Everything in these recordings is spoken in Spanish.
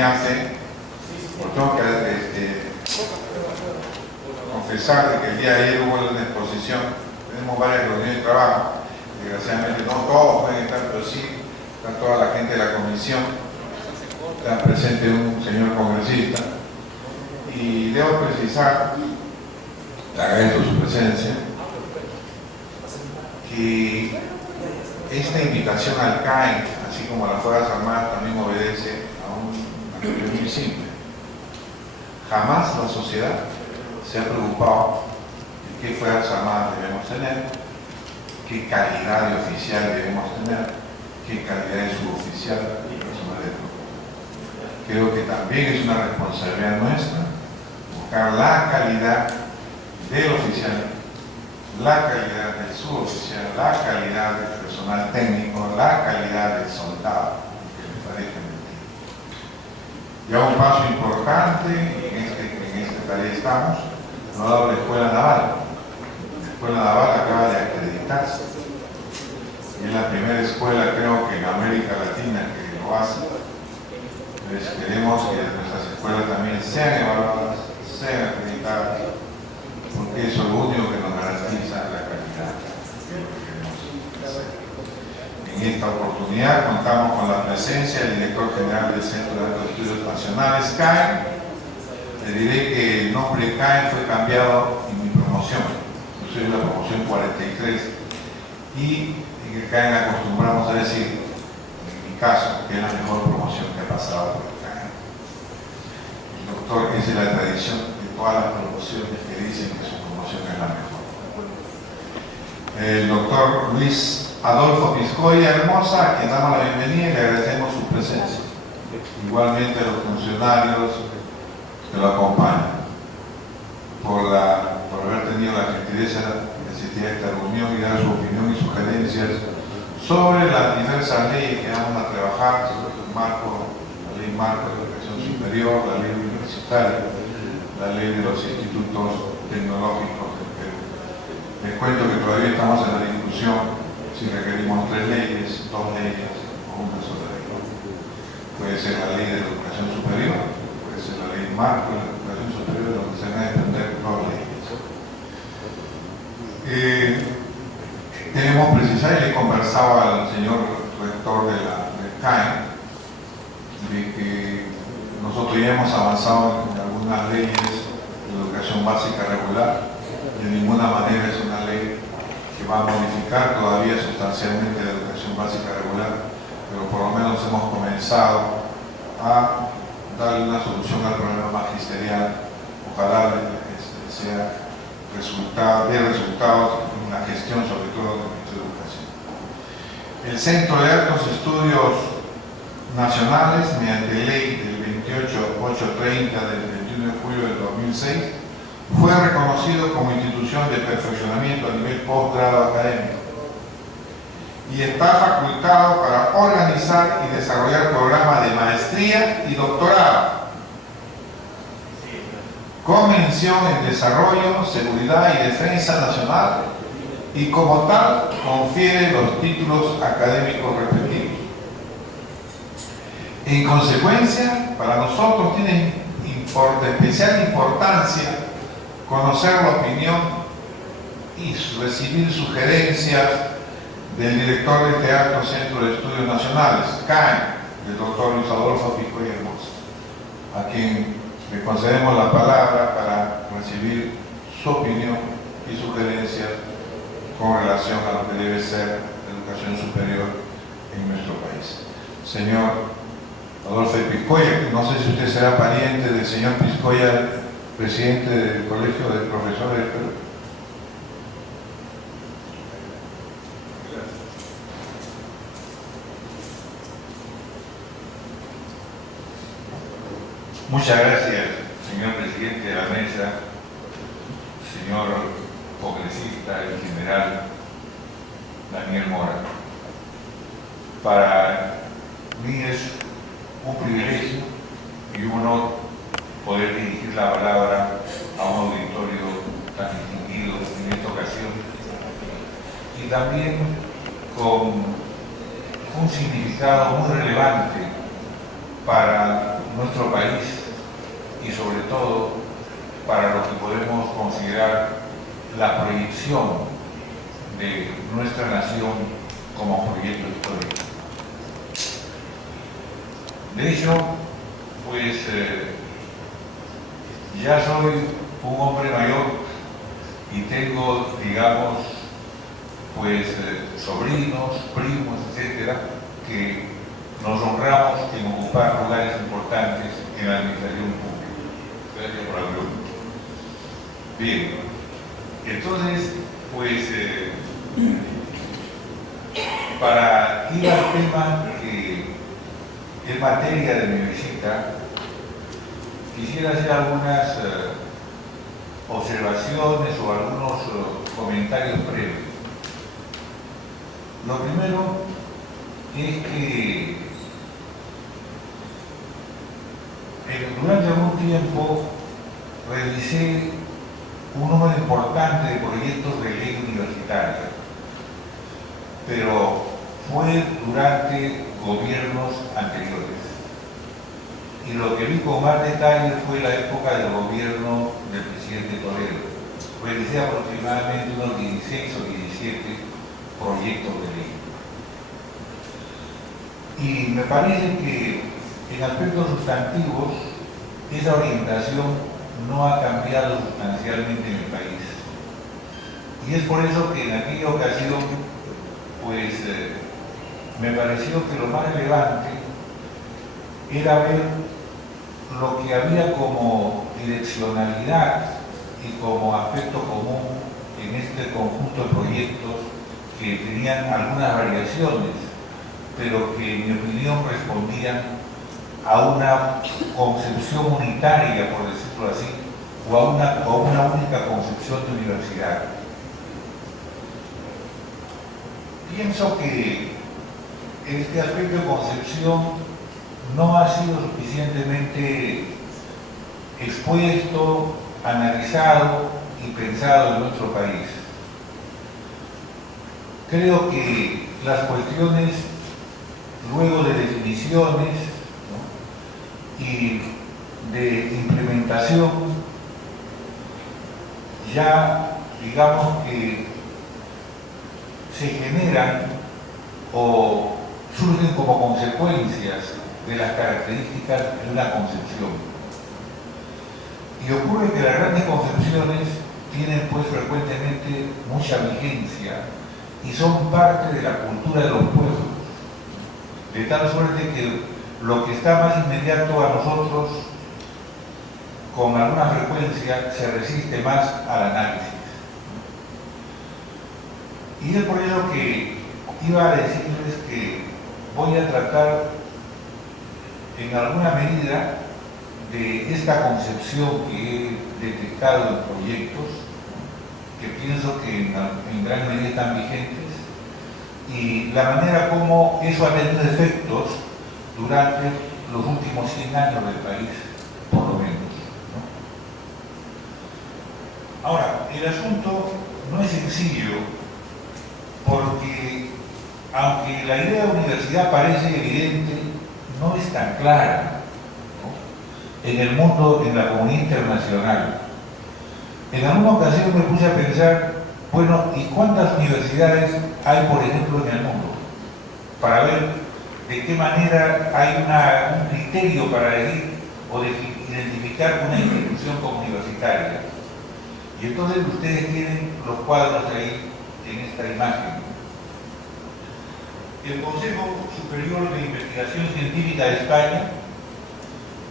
acompañante, pues tengo que confesar que el día de ayer hubo una exposición, tenemos varias reuniones de trabajo, desgraciadamente no todos pueden estar, pero sí está toda la gente de la comisión, está presente un señor congresista, y debo precisar, le agradezco su presencia, que esta invitación al CAE, así como a las Fuerzas Armadas, también obedece a una cuestión muy simple. Jamás la sociedad se ha preocupado de qué Fuerzas Armadas debemos tener, qué calidad de oficial debemos tener, qué calidad de suboficial y personal de grupo. Creo que también es una responsabilidad nuestra buscar la calidad del oficial, la calidad del suboficial, la calidad del personal técnico, la calidad del soldado, que me parece mentira. Ya un paso importante, y en esta tarea estamos, nos ha dado la Escuela Naval. La Escuela Naval acaba de acreditarse. Y es la primera escuela, creo que en América Latina, que lo hace. Entonces queremos que nuestras escuelas también sean evaluadas, sean acreditadas, porque eso es lo único que nos garantiza la calidad de lo que queremos hacer. En esta oportunidad contamos con la presencia del director general del Centro de Altos Estudios Nacionales, CAE. Le diré que el nombre CAE fue cambiado en mi promoción. Yo soy de la promoción 43 y en el CAE acostumbramos a decir, en mi caso, que es la mejor promoción que ha pasado por el CAE. El doctor, esa es la tradición de todas las promociones que dicen que su promoción es la mejor. El doctor Luis Adolfo Piscoya Hermosa, a quien damos la bienvenida y le agradecemos su presencia. Igualmente a los funcionarios que lo acompañan, por haber tenido la gentileza de asistir a esta reunión y dar su opinión y sugerencias sobre las diversas leyes que vamos a trabajar, sobre el marco, la ley marco de educación superior, la ley universitaria, la ley de los institutos tecnológicos del Perú. Les cuento que todavía estamos en la discusión si requerimos 3 leyes, 2 leyes o una sola ley. Puede ser la ley de la educación superior, puede ser la ley marco de la educación superior, donde se van a defender 2 leyes. Tenemos precisar, y le conversaba al señor rector del CAE, de que nosotros ya hemos avanzado en algunas leyes de educación básica regular. De ninguna manera es una ley que va a modificar todavía sustancialmente la educación básica regular, pero por lo menos hemos comenzado a darle una solución al problema magisterial. Ojalá sea dé resultados en la gestión, sobre todo de nuestra educación. El Centro de Altos Estudios Nacionales, mediante ley del 28830 del 21 de julio del 2006, fue reconocido como institución de perfeccionamiento a nivel posgrado académico y está facultado para organizar y desarrollar programas de maestría y doctorado con mención en desarrollo, seguridad y defensa nacional, y como tal confiere los títulos académicos respectivos. En consecuencia, para nosotros tiene especial importancia conocer la opinión y recibir sugerencias del director de este alto Centro de Estudios Nacionales, CAE, el doctor Luis Adolfo Piscoya Hermosa, a quien le concedemos la palabra para recibir su opinión y sugerencias con relación a lo que debe ser la educación superior en nuestro país. Señor Adolfo Piscoya, no sé si usted será pariente del señor Piscoya, presidente del Colegio de Profesores del Perú. Muchas gracias, señor presidente de la mesa, señor congresista y general Daniel Mora. Para mí es un privilegio y un honor poder dirigir la palabra a un auditorio tan distinguido en esta ocasión, y también con un significado muy relevante para nuestro país y sobre todo para lo que podemos considerar la proyección de nuestra nación como proyecto histórico. De hecho, pues ya soy un hombre mayor y tengo, digamos, pues sobrinos, primos, etcétera, que nos honramos en ocupar lugares importantes en la administración pública. Gracias por la pregunta. Bien, entonces, pues, para ir al tema que es materia de mi visita, quisiera hacer algunas observaciones o algunos comentarios breves. Lo primero es que durante algún tiempo revisé un número importante de proyectos de ley universitaria, pero fue durante gobiernos anteriores. Y lo que vi con más detalle fue la época del gobierno del presidente Toledo. Revisé aproximadamente unos 16 o 17 proyectos de ley. Y me parece que en aspectos sustantivos esa orientación no ha cambiado sustancialmente en el país. Y es por eso que en aquella ocasión, pues, me pareció que lo más relevante era ver lo que había como direccionalidad y como aspecto común en este conjunto de proyectos que tenían algunas variaciones, pero que en mi opinión respondían a una concepción unitaria, por decirlo así, o a una única concepción de universidad. Pienso que este aspecto de concepción no ha sido suficientemente expuesto, analizado y pensado en nuestro país. Creo que las cuestiones, luego de definiciones, ¿no?, y de implementación, ya digamos que se generan o surgen como consecuencias de las características de una concepción. Y ocurre que las grandes concepciones tienen pues frecuentemente mucha vigencia y son parte de la cultura de los pueblos, de tal suerte que lo que está más inmediato a nosotros con alguna frecuencia se resiste más al análisis. Y es por eso que iba a decirles que voy a tratar en alguna medida de esta concepción que he detectado en proyectos, que pienso que en gran medida están vigentes, y la manera como eso ha tenido efectos durante los últimos 100 años del país, por lo menos, ¿no? Ahora, el asunto no es sencillo, porque aunque la idea de universidad parece evidente, no es tan clara, ¿no?, en el mundo, en la comunidad internacional. En alguna ocasión me puse a pensar, bueno, ¿y cuántas universidades hay, por ejemplo, en el mundo? Para ver de qué manera hay un criterio para elegir o identificar una institución como universitaria. Y entonces ustedes tienen los cuadros ahí en esta imagen. El Consejo Superior de Investigación Científica de España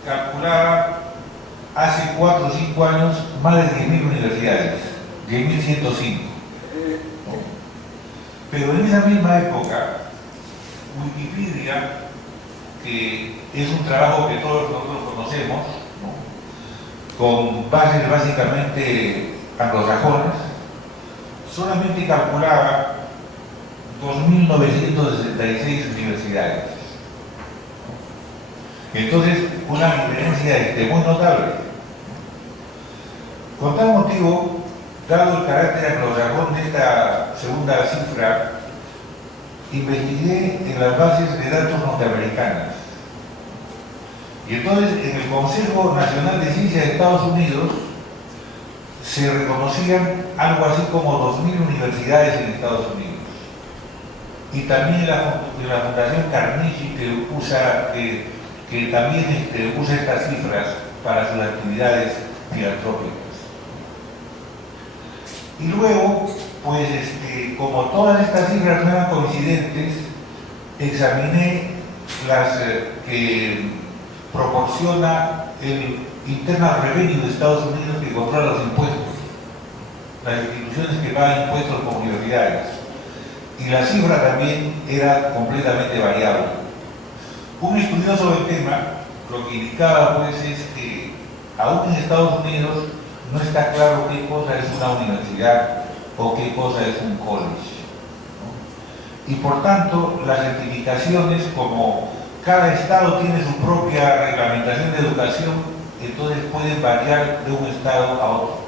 calculaba hace 4 o 5 años más de 10.000 universidades, 10.105. ¿No? Pero en esa misma época, Wikipedia, que es un trabajo que todos nosotros conocemos, ¿no?, con bases básicamente anglosajonas, solamente calculaba 2.966 universidades. Entonces, una diferencia muy notable. Con tal motivo, dado el carácter anglosajón de esta segunda cifra, investigué en las bases de datos norteamericanas Y entonces en el Consejo Nacional de Ciencia de Estados Unidos se reconocían algo así como 2.000 universidades en Estados Unidos. Y también la Fundación Carnegie que también usa estas cifras para sus actividades filantrópicas. Y luego, pues como todas estas cifras no eran coincidentes, examiné las que proporciona el Internal Revenue de Estados Unidos, que controla los impuestos, las instituciones que pagan impuestos como universidades. Y la cifra también era completamente variable. Un estudioso del tema lo que indicaba pues es que aún en Estados Unidos no está claro qué cosa es una universidad o qué cosa es un college, ¿no? Y por tanto las certificaciones, como cada estado tiene su propia reglamentación de educación, entonces pueden variar de un estado a otro.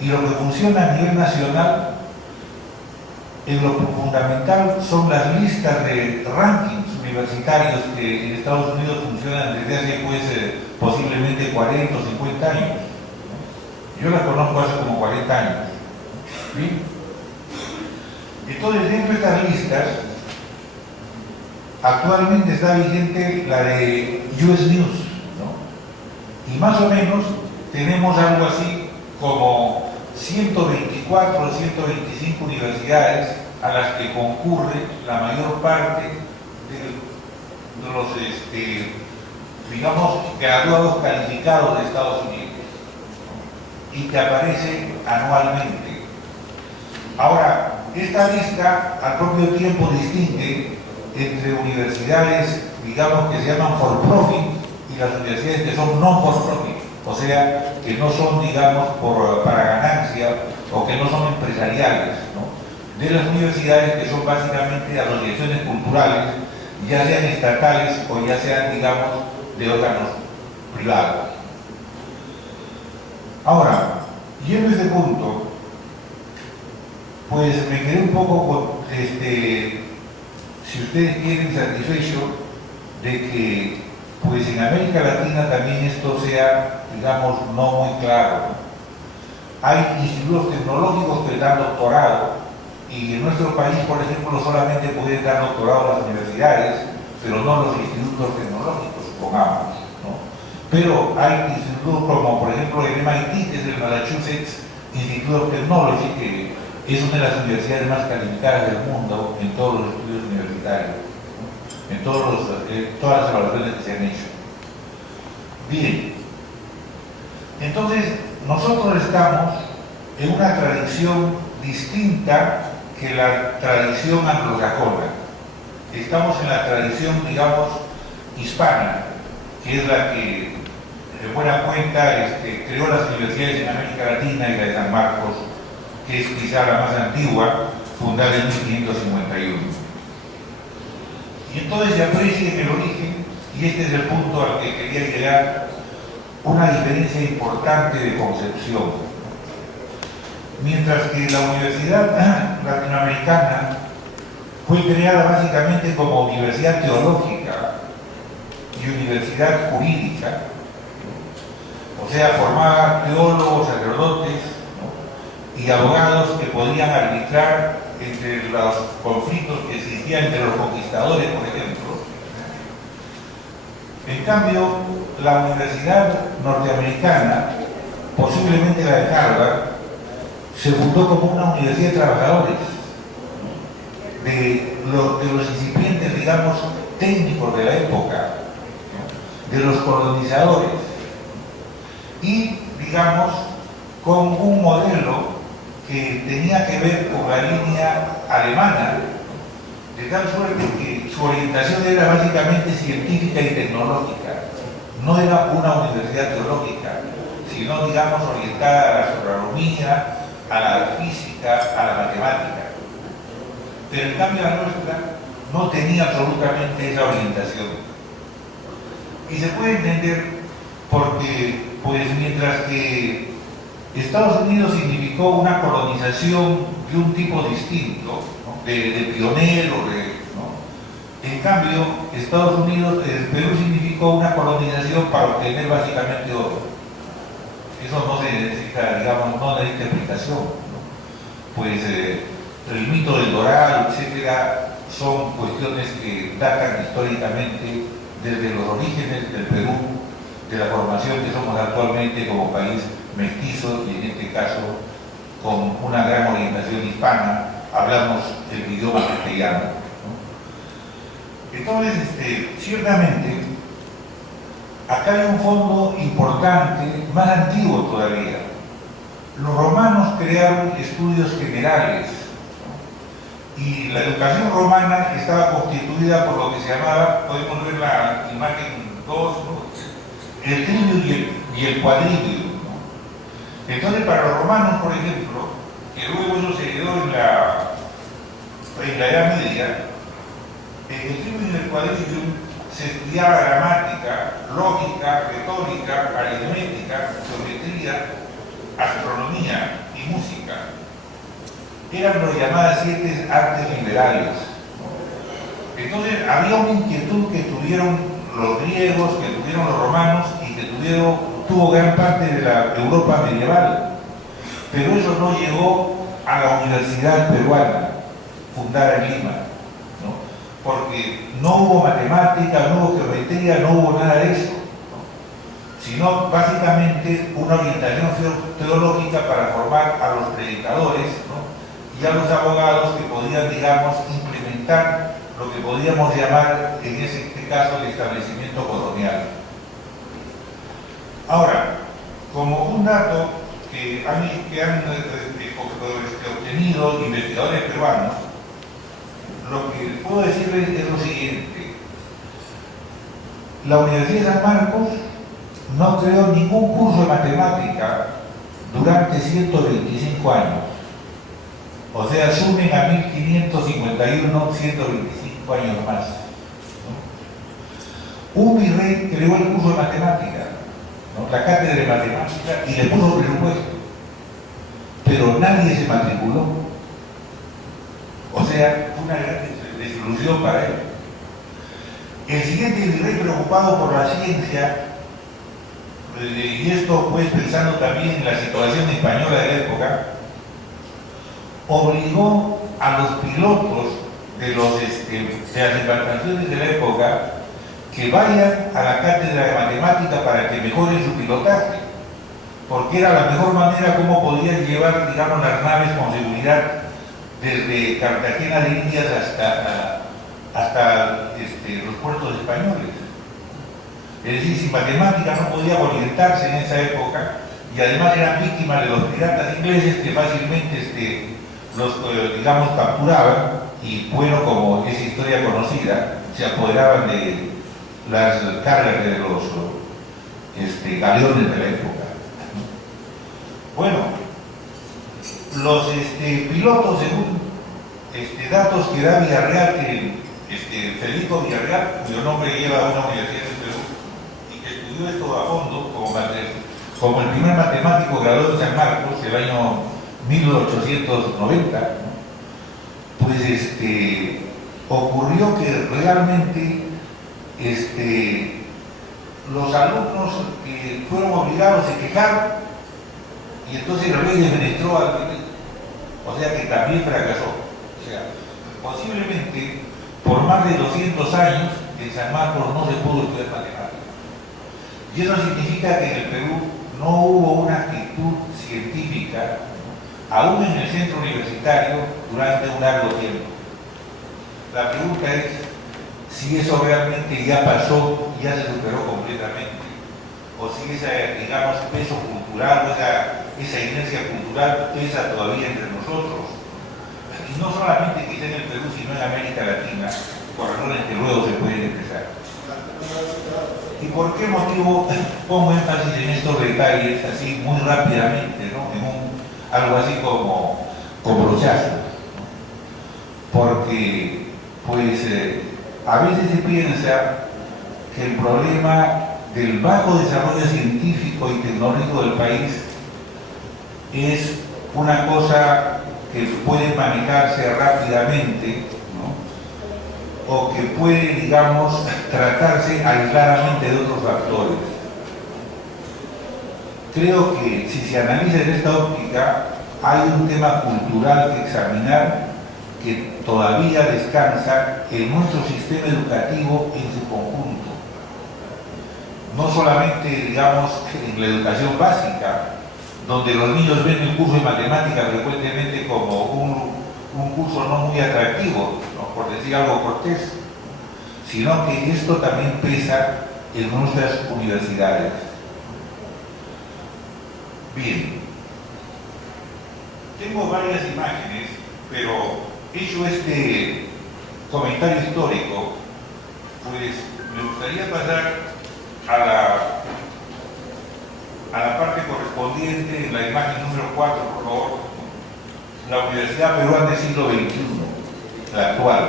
Y lo que funciona a nivel nacional, en lo fundamental, son las listas de rankings universitarios que en Estados Unidos funcionan desde hace pues, posiblemente 40 o 50 años. Yo las conozco hace como 40 años. ¿Sí? Entonces, dentro de estas listas, actualmente está vigente la de US News, ¿no? Y más o menos tenemos algo así como 124 o 125 universidades a las que concurre la mayor parte de los, digamos, graduados calificados de Estados Unidos, ¿no? Y que aparecen anualmente. Ahora, esta lista al propio tiempo distingue entre universidades, digamos, que se llaman for profit y las universidades que son non for profit, o sea, que no son, digamos, para ganancia o que no son empresariales, ¿no? De las universidades que son básicamente asociaciones culturales, ya sean estatales o ya sean, digamos, de órganos privados. Ahora, yendo a este punto, pues me quedé un poco con, si ustedes quieren, satisfecho de que pues en América Latina también esto sea, digamos, no muy claro. Hay institutos tecnológicos que dan doctorado y en nuestro país, por ejemplo, solamente pueden dar doctorado las universidades, pero no los institutos tecnológicos, supongamos, ¿no? Pero hay institutos como, por ejemplo, el MIT, que es el Massachusetts Institute of Technology, que es una de las universidades más calificadas del mundo en todos los estudios universitarios, ¿no? En todas las evaluaciones que se han hecho. Bien, entonces nosotros estamos en una tradición distinta que la tradición anglosajona. Estamos en la tradición, digamos, hispana, que es la que, de buena cuenta, creó las universidades en América Latina y la de San Marcos, que es quizá la más antigua, fundada en 1551. Y entonces se aprecia en el origen, y este es el punto al que quería llegar, una diferencia importante de concepción. Mientras que la Universidad Latinoamericana fue creada básicamente como universidad teológica y universidad jurídica, o sea, formaba teólogos, sacerdotes, ¿no? Y abogados que podían arbitrar entre los conflictos que existían entre los conquistadores, por ejemplo. En cambio, la Universidad Norteamericana, posiblemente la de Harvard, se fundó como una universidad de trabajadores, de los incipientes, digamos, técnicos de la época, ¿no? De los colonizadores, y, digamos, con un modelo que tenía que ver con la línea alemana, de tal suerte que su orientación era básicamente científica y tecnológica. No era una universidad teológica, sino, digamos, orientada a la astronomía, a la física, a la matemática. Pero en cambio la nuestra no tenía absolutamente esa orientación. Y se puede entender porque, pues, mientras que Estados Unidos significó una colonización de un tipo distinto, ¿no? de pionero, ¿no? En cambio, Perú significó significó una colonización para obtener básicamente oro. Eso no se necesita, digamos, no necesita explicación, ¿no? Pues el mito del Dorado, etcétera, son cuestiones que datan históricamente desde los orígenes del Perú, de la formación que somos actualmente como país mestizo y en este caso con una gran orientación hispana, hablamos el idioma castellano, ¿no? Entonces, ciertamente, acá hay un fondo importante, más antiguo todavía. Los romanos crearon estudios generales, ¿no? Y la educación romana estaba constituida por lo que se llamaba, podemos ver la imagen 2, ¿no? El trivio y el cuadrivio, ¿no? Entonces, para los romanos, por ejemplo, que luego eso se quedó en la Edad Media, en el trivio y en el cuadrivio se estudiaba gramática, lógica, retórica, aritmética, geometría, astronomía y música. Eran las llamadas 7 artes liberales. Entonces había una inquietud que tuvieron los griegos, que tuvieron los romanos y que tuvo gran parte de la Europa medieval. Pero eso no llegó a la Universidad Peruana, fundada en Lima, ¿no? Porque no hubo matemática, no hubo geometría, no hubo nada de eso, ¿no? Sino básicamente una orientación teológica para formar a los predicadores, ¿no? Y a los abogados que podían, digamos, implementar lo que podríamos llamar en este caso el establecimiento colonial. Ahora, como un dato que han obtenido investigadores peruanos, lo que puedo decirles es lo siguiente: la Universidad de San Marcos no creó ningún curso de matemática durante 125 años. O sea, sumen a 1551, 125 años más, ¿no? Un virrey creó el curso de matemática, ¿no? La cátedra de matemática, y le puso presupuesto, pero nadie se matriculó. O sea, fue una gran desilusión para él. El siguiente virrey, preocupado por la ciencia, y esto pues pensando también en la situación española de la época, obligó a los pilotos de las embarcaciones de la época que vayan a la cátedra de matemática para que mejoren su pilotaje, porque era la mejor manera como podían llevar, digamos, las naves con seguridad desde Cartagena de Indias hasta los puertos españoles. Es decir, sin matemática no podían orientarse en esa época, y además eran víctimas de los piratas ingleses que fácilmente los, digamos, capturaban, y bueno, como es historia conocida, se apoderaban de las cargas de los galeones de la época. Bueno, los pilotos, según datos que da Villarreal, que Federico Villarreal, cuyo nombre lleva a una universidad de Perú, y que estudió esto a fondo como el primer matemático graduado en San Marcos, el año 1890, ¿no? Pues ocurrió que realmente los alumnos que fueron obligados se quejaron, y entonces el rey defenestró al primer, o sea que también fracasó. O sea, posiblemente por más de 200 años en San Marcos no se pudo estudiar matemáticas. Y eso significa que en el Perú no hubo una actitud científica, aún en el centro universitario, durante un largo tiempo. La pregunta es si eso realmente ya pasó, ya se superó completamente, o si ese, digamos, peso cultural, esa inercia cultural pesa todavía entre nosotros. Y no solamente quizá en el Perú, sino en América Latina, por razones que luego se pueden expresar. ¿Y por qué motivo pongo énfasis en estos detalles así muy rápidamente, ¿no? En algo así como brochazo, ¿no? Porque pues a veces se piensa que el problema del bajo desarrollo científico y tecnológico del país es una cosa que puede manejarse rápidamente, ¿no? o que puede, digamos, tratarse aisladamente de otros factores. Creo que si se analiza en esta óptica, hay un tema cultural que examinar que todavía descansa en nuestro sistema educativo en su conjunto. No solamente, digamos, en la educación básica, donde los niños ven el curso de matemáticas frecuentemente como un curso no muy atractivo, ¿no?, por decir algo cortés, sino que esto también pesa en nuestras universidades. Bien, tengo varias imágenes, pero hecho este comentario histórico, pues me gustaría pasar a la parte correspondiente en la imagen número 4, por favor. La Universidad Peruana del siglo XXI, la actual.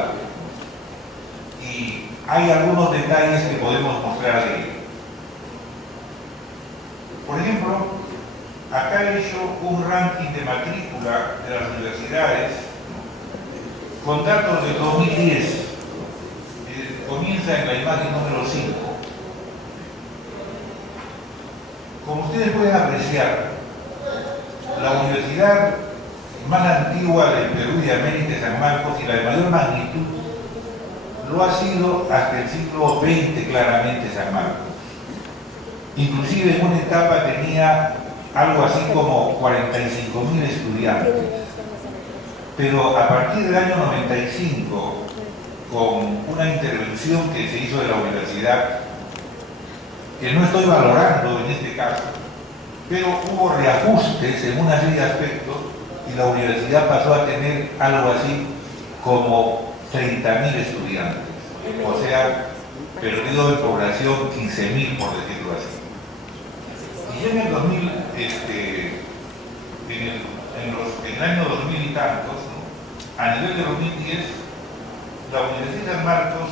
Y hay algunos detalles que podemos mostrar de ella. Por ejemplo, acá he hecho un ranking de matrícula de las universidades con datos de 2010. Comienza en la imagen número 5. Como ustedes pueden apreciar, la universidad más antigua del Perú y de América, San Marcos, y la de mayor magnitud, lo ha sido hasta el siglo XX claramente San Marcos. Inclusive en una etapa tenía algo así como 45.000 estudiantes. Pero a partir del año 95, con una intervención que se hizo de la universidad, que no estoy valorando en este caso, pero hubo reajustes en una serie de aspectos y la universidad pasó a tener algo así como 30.000 estudiantes, o sea, perdido en población 15.000, por decirlo así. Y en el 2000, en el año 2000 y tantos, ¿no?, a nivel de 2010, la Universidad de San Marcos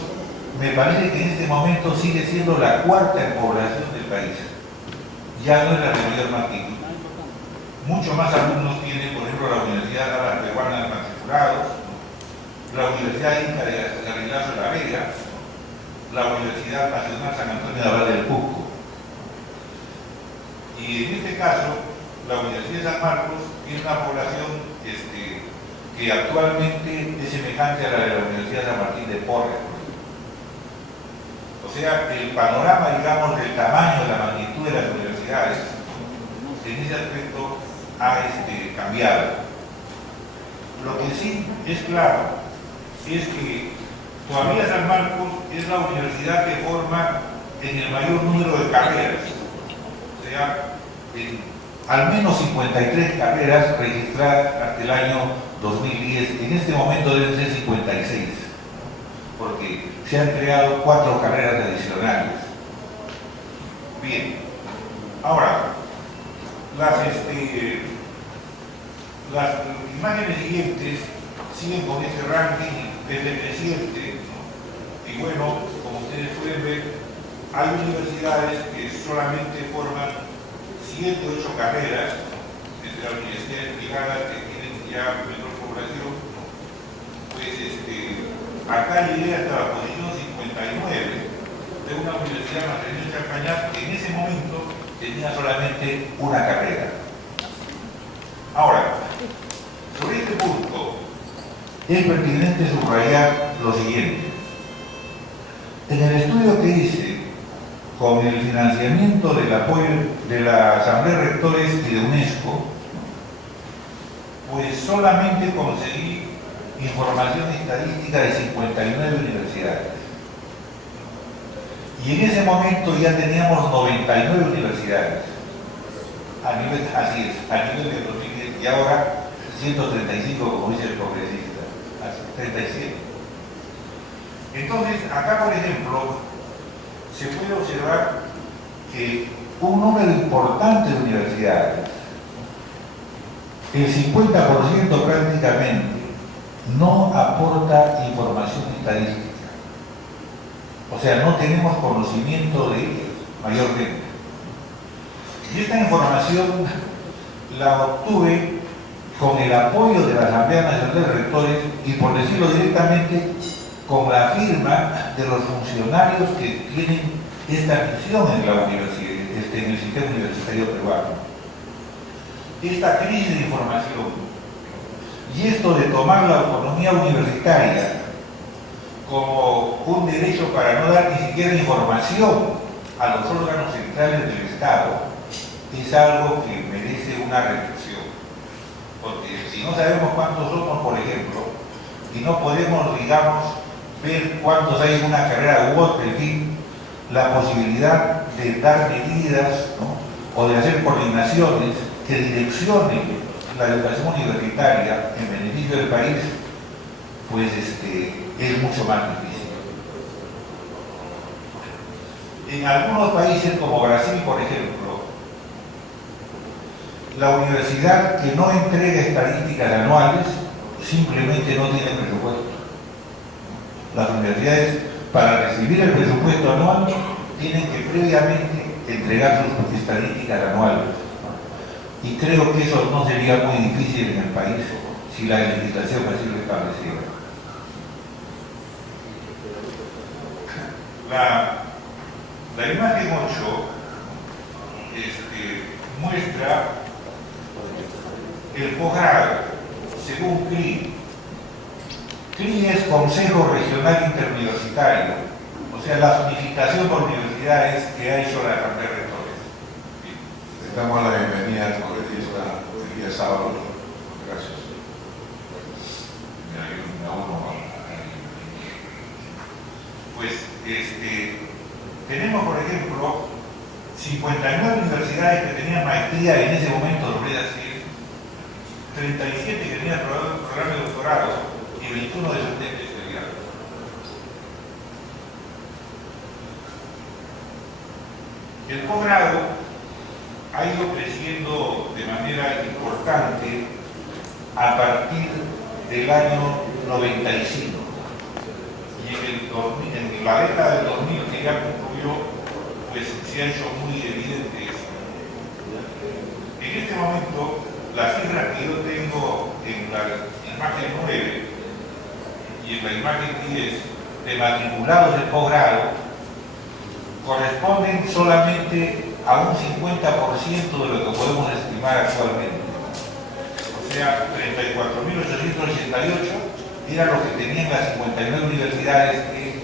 me parece que en este momento sigue siendo la cuarta en población del país. Ya no es la de mayor magnitud. Mucho más alumnos tiene, por ejemplo, la Universidad Peruana de Matriculados, la Universidad Inca de Garcilaso de la Vega, la Universidad Nacional San Antonio de Abad del Cusco. Y en este caso, la Universidad de San Marcos tiene una población que actualmente es semejante a la de la Universidad de San Martín de Porres. O sea, el panorama, digamos, del tamaño, de la magnitud de las universidades, en ese aspecto ha cambiado. Lo que sí es claro es que todavía San Marcos es la universidad que forma en el mayor número de carreras. O sea, al menos 53 carreras registradas hasta el año 2010. En este momento deben ser 56, porque se han creado 4 carreras adicionales. Bien, ahora, las imágenes siguientes siguen con este ranking decreciente, ¿no? Y bueno, como ustedes pueden ver, hay universidades que solamente forman 7 u 8 carreras, entre las universidades privadas que tienen ya menor población, ¿no? Pues acá llegué hasta la posición 59 de una universidad nacional de Champañat que en ese momento tenía solamente una carrera. Ahora, sobre este punto, es pertinente subrayar lo siguiente. En el estudio que hice, con el financiamiento del apoyo de la Asamblea de Rectores y de UNESCO, pues solamente conseguí información estadística de 59 universidades. Y en ese momento ya teníamos 99 universidades, a nivel de 2010, y ahora 135, como dice el congresista, 37. Entonces, acá por ejemplo, se puede observar que un número importante de universidades, el 50% prácticamente, no aporta información estadística. O sea, no tenemos conocimiento de ellos, mayormente. Y esta información la obtuve con el apoyo de la Asamblea Nacional de Rectores y, por decirlo directamente, con la firma de los funcionarios que tienen esta misión en la universidad, en el sistema universitario peruano. Esta crisis de información y esto de tomar la autonomía universitaria como un derecho para no dar ni siquiera información a los órganos centrales del Estado es algo que merece una reflexión. Porque si no sabemos cuántos somos, por ejemplo, y no podemos, digamos, ver cuántos hay en una carrera u otra, en fin, la posibilidad de dar medidas, ¿no?, o de hacer coordinaciones que direccionen la educación universitaria en beneficio del país, pues es mucho más difícil. En algunos países como Brasil, por ejemplo, la universidad que no entrega estadísticas anuales simplemente no tiene presupuesto. Las universidades, para recibir el presupuesto anual, tienen que previamente entregar sus estadísticas anuales. Y creo que eso no sería muy difícil en el país si la legislación así lo estableciera. La imagen 8 muestra el posgrado según CRI. CRI es Consejo Regional Interuniversitario, o sea, la unificación por universidades que ha hecho la Asamblea de Rectores. Le damos la bienvenida al congresista el día sábado. Gracias. Pues tenemos, por ejemplo, 59 universidades que tenían maestría en ese momento, lo voy a decir, 37 que tenían programa de doctorado y 21 de docentes especiales. El posgrado ha ido creciendo de manera importante a partir del año 95. Y en la década del 2000, que ya concluyó, pues se ha hecho muy evidente eso. En este momento, las cifras que yo tengo en la imagen 9 y en la imagen 10 de matriculados de posgrado corresponden solamente a un 50% de lo que podemos estimar actualmente. O sea, 34.888 era lo que tenían las 59 universidades que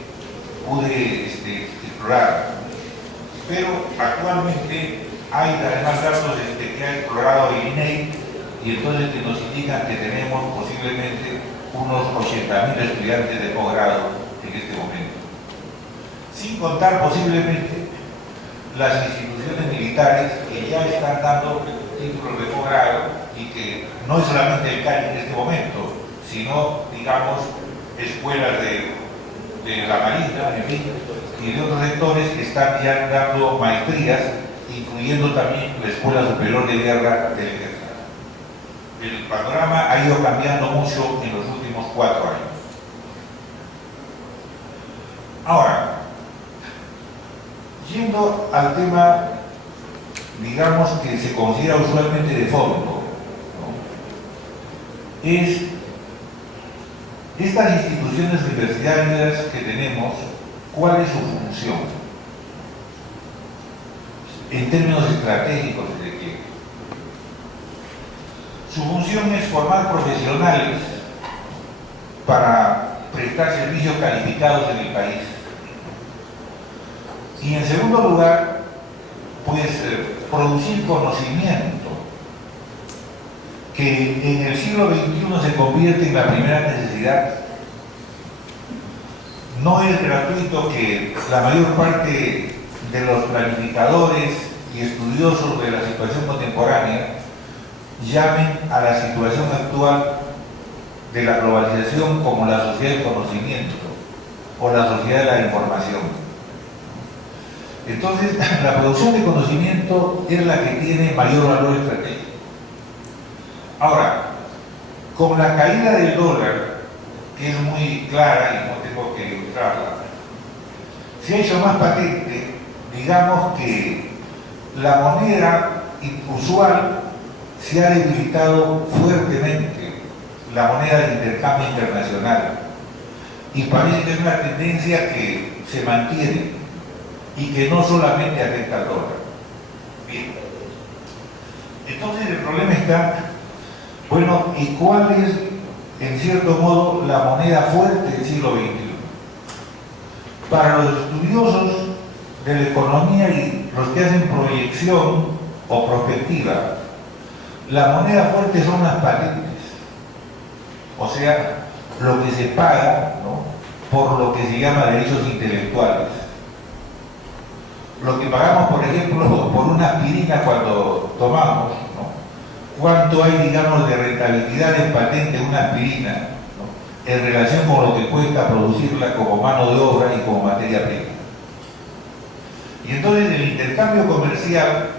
pude explorar. Pero actualmente hay además datos que ha explorado el INEI y entonces que nos indican que tenemos posiblemente unos 80.000 estudiantes de posgrado en este momento. Sin contar posiblemente las instituciones militares que ya están dando títulos de posgrado y que no es solamente el CAI en este momento, sino, digamos, escuelas de la Marina, en fin, y de otros sectores que están ya dando maestrías, incluyendo también la Escuela Superior de Guerra del Ejército. El panorama ha ido cambiando mucho en los últimos 4 años. Ahora, yendo al tema, digamos, que se considera usualmente de fondo, ¿no?, es estas instituciones universitarias que tenemos, ¿cuál es su función? En términos estratégicos, si se quiere. Su función es formar profesionales para prestar servicios calificados en el país. Y en segundo lugar, pues producir conocimiento que en el siglo XXI se convierte en la primera necesidad. No es gratuito que la mayor parte de los planificadores y estudiosos de la situación contemporánea llamen a la situación actual de la globalización como la sociedad del conocimiento o la sociedad de la información. Entonces, la producción de conocimiento es la que tiene mayor valor estratégico. Ahora, con la caída del dólar, que es muy clara y no tengo que ilustrarla, se ha hecho más patente, digamos, que la moneda usual se ha debilitado fuertemente, la moneda de intercambio internacional. y parece que es una tendencia que se mantiene y que no solamente afecta al dólar. Bien. Entonces el problema está, bueno, ¿y cuál es, en cierto modo, la moneda fuerte del siglo XXI? Para los estudiosos de la economía y los que hacen proyección o prospectiva, la moneda fuerte son las patentes, o sea, lo que se paga, ¿no?, por lo que se llama derechos intelectuales. Lo que pagamos, por ejemplo, por una aspirina cuando tomamos, ¿no?, cuánto hay, digamos, de rentabilidad en patente de una aspirina, ¿no?, en relación con lo que cuesta producirla como mano de obra y como materia prima. Y entonces el intercambio comercial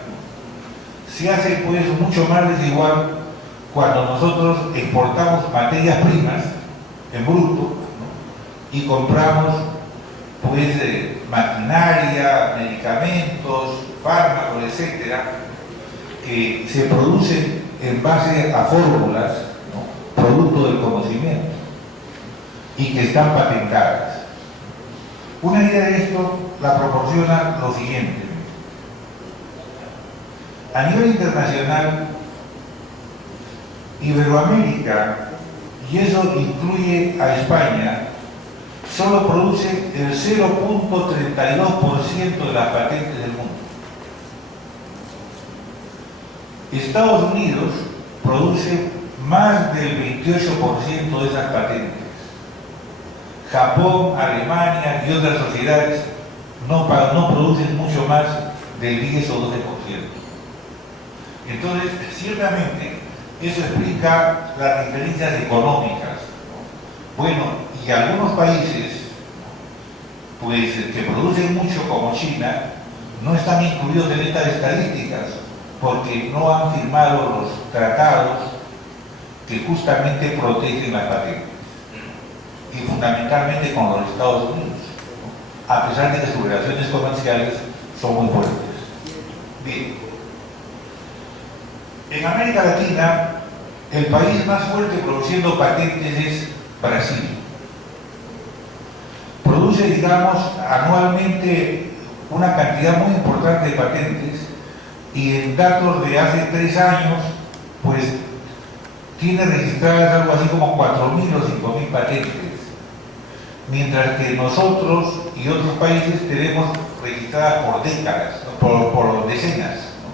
se hace pues mucho más desigual cuando nosotros exportamos materias primas en bruto, ¿no?, y compramos pues maquinaria, medicamentos, fármacos, etcétera, que se producen en base a fórmulas, ¿no?, producto del conocimiento, y que están patentadas. Una idea de esto la proporciona lo siguiente. A nivel internacional, Iberoamérica, y eso incluye a España, solo produce el 0.32% de las patentes del mundo. Estados Unidos produce más del 28% de esas patentes. Japón, Alemania y otras sociedades no producen mucho más del 10 o 12%. Entonces, ciertamente, eso explica las diferencias económicas, ¿no? Bueno, y algunos países, pues, que producen mucho, como China, no están incluidos en estas estadísticas porque no han firmado los tratados que justamente protegen las patentes, y fundamentalmente con los Estados Unidos, ¿no?, a pesar de que sus relaciones comerciales son muy fuertes. Bien. En América Latina, el país más fuerte produciendo patentes es Brasil. Produce, digamos, anualmente una cantidad muy importante de patentes, y en datos de hace 3 años, pues, tiene registradas algo así como 4.000 o 5.000 patentes, mientras que nosotros y otros países tenemos registradas por décadas, por decenas, ¿no?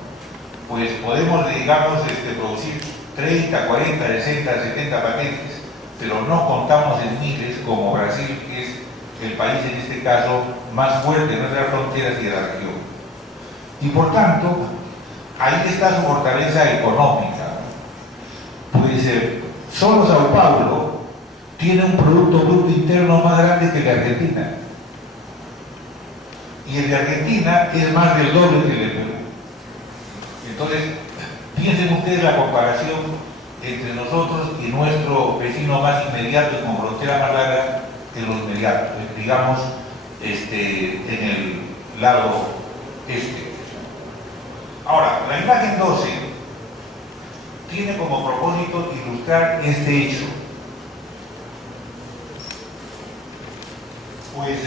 Pues podemos, digamos, producir 30, 40, 60, 70 patentes, pero no contamos en miles como Brasil, que es el país en este caso más fuerte de nuestras fronteras y de la región. Y por tanto, ahí está su fortaleza económica. Pues solo Sao Paulo tiene un Producto Bruto Interno más grande que el de Argentina. Y el de Argentina es más del doble que el de Perú. Entonces, piensen ustedes la comparación entre nosotros y nuestro vecino más inmediato, con frontera más larga que los inmediatos, digamos, en el lado este. Ahora, la imagen 12 tiene como propósito ilustrar este hecho. Pues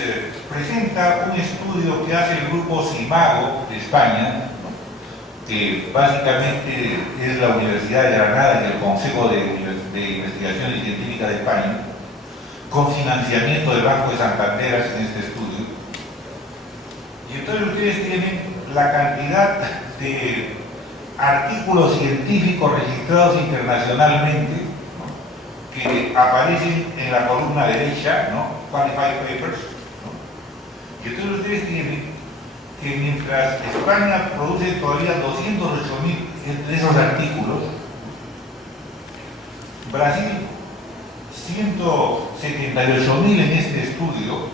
presenta un estudio que hace el grupo CIMAGO de España, ¿no?, que básicamente es la Universidad de Granada y el Consejo de Investigaciones Científicas de España, con financiamiento del Banco de Santander en este estudio. Y entonces ustedes tienen la cantidad de artículos científicos registrados internacionalmente, ¿no?, que aparecen en la columna derecha, ¿no?, Qualified Papers, ¿no? Y entonces ustedes tienen que mientras España produce todavía 208.000 de esos artículos, Brasil 178.000 en este estudio,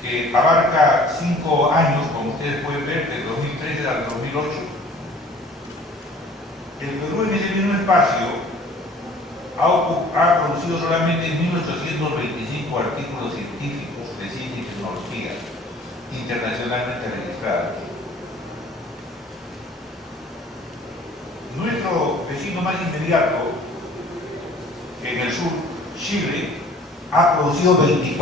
que abarca 5 años, como ustedes pueden ver, del 2013 al 2008. El Perú en ese mismo espacio ha producido solamente 1.825 artículos científicos de ciencia y tecnología internacionalmente registrados. Nuestro vecino más inmediato, en el sur, Chile, ha producido 24.000,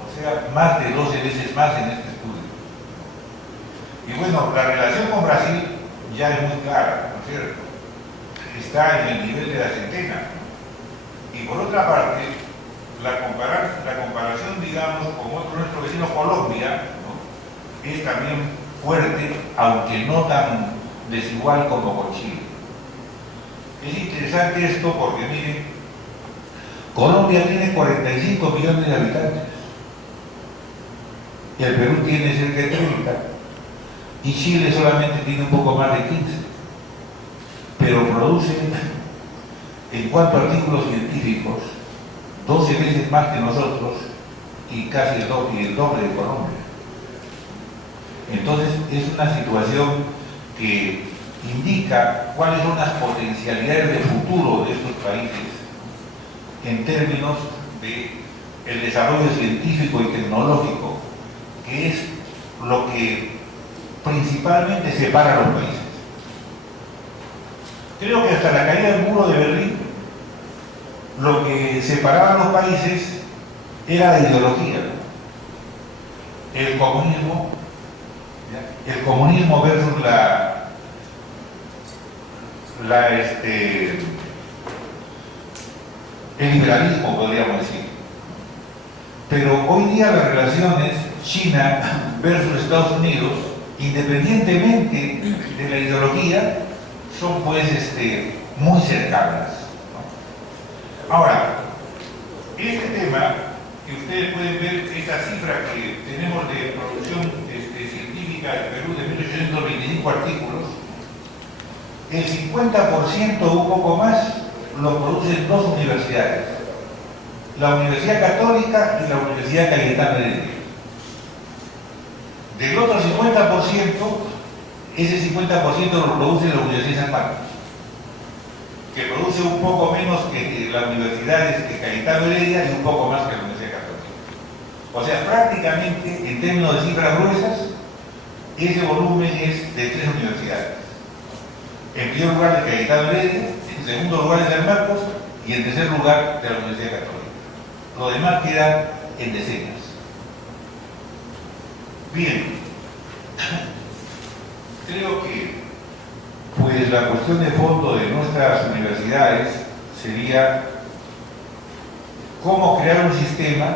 o sea, más de 12 veces más en este estudio. Y bueno, la relación con Brasil ya es muy clara, ¿no es cierto? Está en el nivel de la centena. Y por otra parte, la comparación, digamos, con nuestro vecino Colombia, ¿no?, es también fuerte, aunque no tan desigual como con Chile. Es interesante esto porque, miren, Colombia tiene 45 millones de habitantes, y el Perú tiene cerca de 30, y Chile solamente tiene un poco más de 15, pero produce, en cuanto a artículos científicos, 12 veces más que nosotros y casi el doble de Colombia. Entonces es una situación que indica cuáles son las potencialidades de futuro de estos países en términos de el desarrollo científico y tecnológico, que es lo que principalmente separa a los países. Creo que hasta la caída del muro de Berlín, lo que separaba a los países era la ideología. El comunismo versus el liberalismo, podríamos decir. Pero hoy día las relaciones China versus Estados Unidos, independientemente de la ideología, son pues muy cercanas, ¿no? Ahora, este tema, que ustedes pueden ver esta cifra que tenemos de producción científica del Perú de 1825 artículos, el 50% o un poco más lo producen dos universidades, la Universidad Católica y la Universidad Cayetano Heredia. Del otro 50%, ese 50% lo produce la Universidad de San Marcos, que produce un poco menos que la Universidad Cayetano Heredia y un poco más que la Universidad Católica. O sea, prácticamente, en términos de cifras gruesas, ese volumen es de 3 universidades. En primer lugar de Cayetano Heredia, en segundo lugar de San Marcos y en tercer lugar de la Universidad Católica. Lo demás queda en decenas. Bien, creo que pues la cuestión de fondo de nuestras universidades sería cómo crear un sistema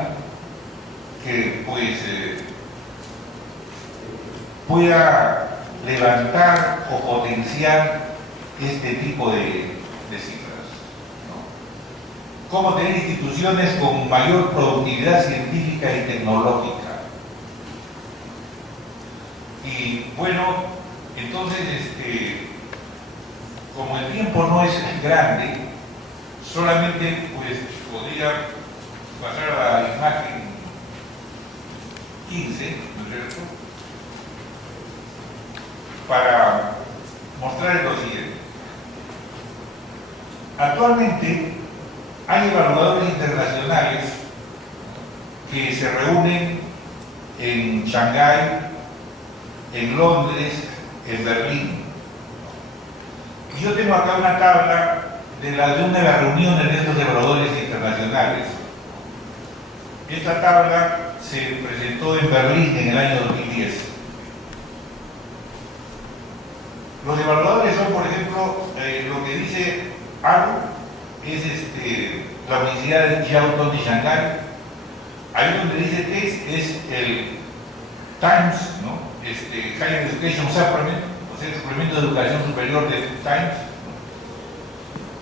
que pues pueda levantar o potenciar este tipo de cifras, ¿no? Cómo tener instituciones con mayor productividad científica y tecnológica. Y bueno, entonces, como el tiempo no es grande, solamente pues podría pasar a la imagen 15, ¿no es cierto?, para mostrarles lo siguiente. Actualmente hay evaluadores internacionales que se reúnen en Shanghái, en Londres, en Berlín. Y yo tengo acá una tabla de una de las reuniones de estos evaluadores internacionales. Esta tabla se presentó en Berlín en el año 2010. Los evaluadores son, por ejemplo, lo que dice ARU, es la Universidad de Chiao Tung de Shanghái. Ahí donde dice TESS es el Times, ¿no?, Higher Education Supplement, o sea, el suplemento de educación superior de Times.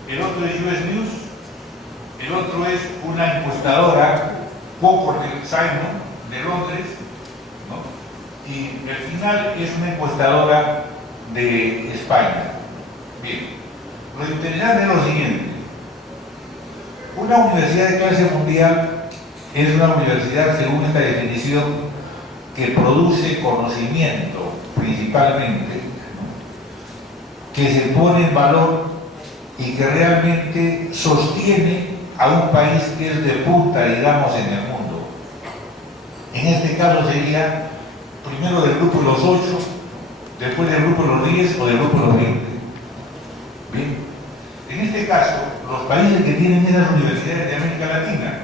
El otro es US News, el otro es una encuestadora, Cohort Simon, de Londres, ¿no?, y el final es una encuestadora de España. Bien, lo interesante es lo siguiente: una universidad de clase mundial es una universidad, según esta definición, que produce conocimiento principalmente, ¿no?, que se pone en valor y que realmente sostiene a un país que es de punta, digamos, en el mundo. En este caso sería primero del grupo de los 8, después del grupo de los 10 o del grupo de los 20. Bien, En este caso, los países que tienen esas universidades de América Latina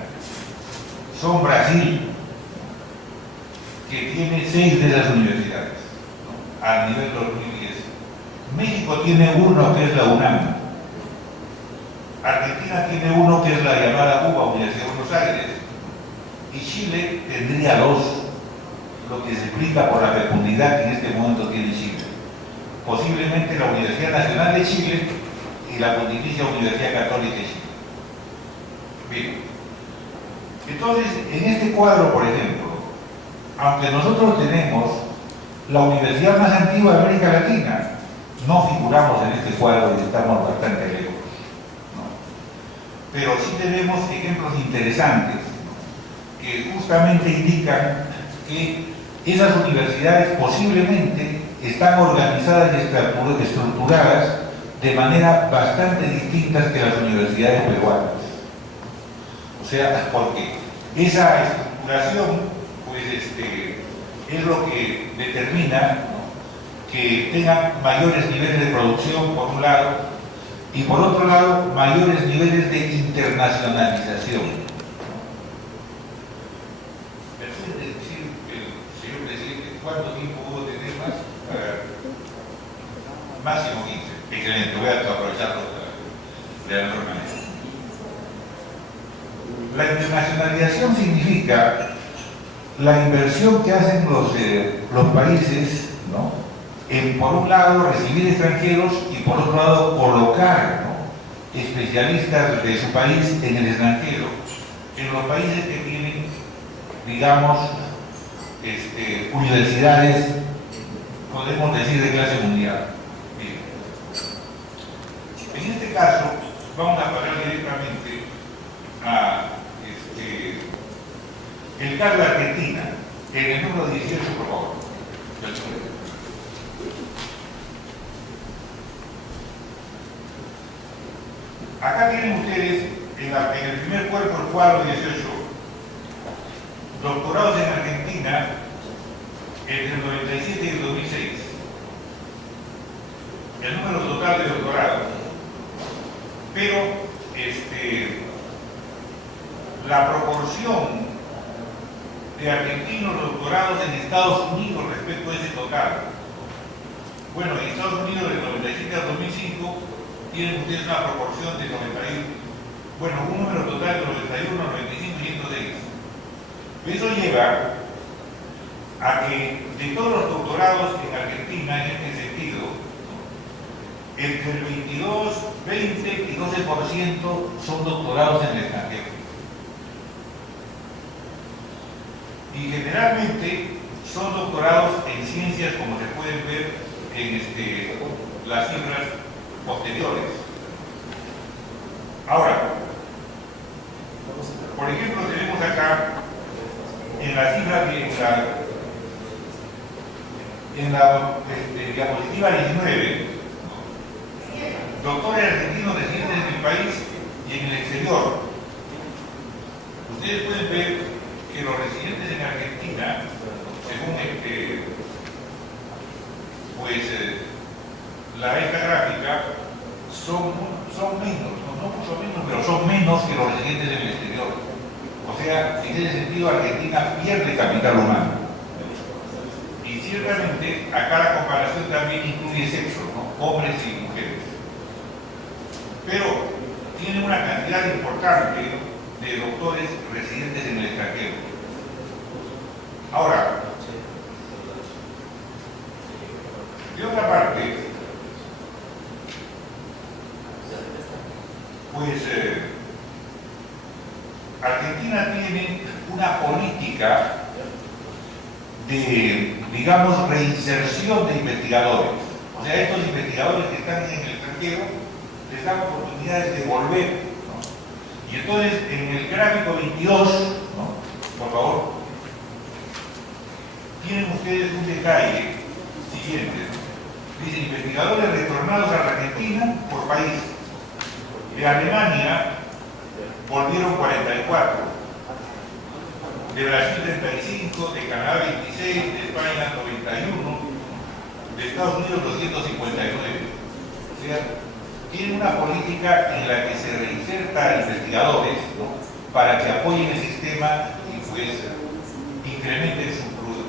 son Brasil, que tiene 6 de esas universidades, ¿no?, a nivel 2010. México tiene uno, que es la UNAM. Argentina tiene uno, que es la llamada UBA, Universidad de Buenos Aires. Y Chile tendría 2, lo que se explica por la fecundidad que en este momento tiene Chile. Posiblemente la Universidad Nacional de Chile y la Pontificia Universidad Católica de Chile. Bien. Entonces, en este cuadro, por ejemplo, aunque nosotros tenemos la universidad más antigua de América Latina, no figuramos en este cuadro y estamos bastante lejos, ¿no? Pero sí tenemos ejemplos interesantes, ¿no?, que justamente indican que esas universidades posiblemente están organizadas y estructuradas de manera bastante distintas que las universidades peruanas. O sea, porque esa estructuración, pues, es lo que determina, ¿no?, que tengan mayores niveles de producción, por un lado, y por otro lado, mayores niveles de internacionalización. ¿Me puede decir, señor presidente, cuánto tiempo puedo tener más? Máximo 15. Excelente, voy a aprovecharlo de la mejor manera. La internacionalización significa la inversión que hacen los países, ¿no?, en, por un lado, recibir extranjeros y por otro lado, colocar, ¿no?, especialistas de su país en el extranjero, en los países que tienen, digamos, universidades, podemos decir, de clase mundial. Bien. En este caso, vamos a pasar directamente a el caso de Argentina, en el número 18, por favor. Acá tienen ustedes, en el primer cuerpo, el cuadro 18, doctorados en Argentina entre el 97 y el 2006. El número total de doctorados. Pero, la proporción de argentinos doctorados en Estados Unidos respecto a ese total. Bueno, en Estados Unidos del 97 al 2005 tienen ustedes una proporción de 91, bueno, un número total de 91, 95 y 106. Eso lleva a que de todos los doctorados en Argentina, en este sentido, entre el 22, 20 y 12% son doctorados en el extranjero. Y generalmente son doctorados en ciencias, como se pueden ver en las cifras posteriores. Ahora, por ejemplo, tenemos acá en la cifra, en la diapositiva 19, doctores argentinos residentes en el país y en el exterior. Ustedes pueden ver que los residentes en Argentina, según esta gráfica, son menos, no mucho menos, pero son menos que los residentes en el exterior. O sea, en ese sentido, Argentina pierde capital humano. Y ciertamente, acá la comparación también incluye sexo, ¿no?, hombres y mujeres. Pero tiene una cantidad importante de doctores residentes en el extranjero. Ahora, de otra parte, pues Argentina tiene una política de, digamos, reinserción de investigadores. O sea, estos investigadores que están en el extranjero les dan oportunidades de volver, ¿no? Y entonces, en el gráfico 22, ¿no?, por favor, tienen ustedes un detalle siguiente, ¿no? Dice, investigadores retornados a la Argentina por país. De Alemania volvieron 44, de Brasil 35, de Canadá 26, de España 91, de Estados Unidos 259. O sea, tiene una política en la que se reinserta a investigadores, ¿no?, para que apoyen el sistema y pues incrementen su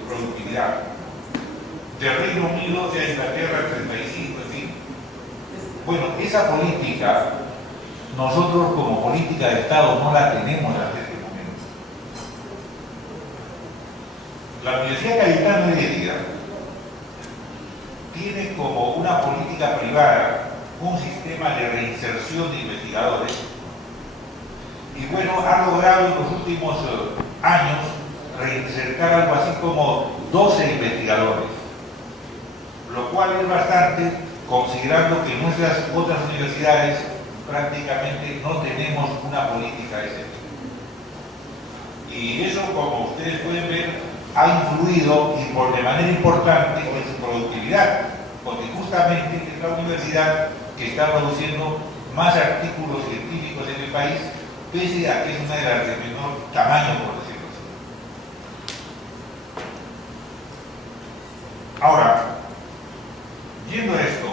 productividad. Del Reino Unido, de Inglaterra, 35, en fin. Bueno, esa política, nosotros como política de Estado no la tenemos hasta este momento. La Universidad Cayetano Heredia tiene como una política privada un sistema de reinserción de investigadores y bueno, ha logrado en los últimos años reinsertar algo así como 12 investigadores, lo cual es bastante considerando que en nuestras otras universidades prácticamente no tenemos una política de ese tipo. Y eso, como ustedes pueden ver, ha influido de manera importante en su productividad, porque justamente es la universidad que está produciendo más artículos científicos en el país, pese a que es una de las de menor tamaño, por decirlo así. Ahora, yendo a esto,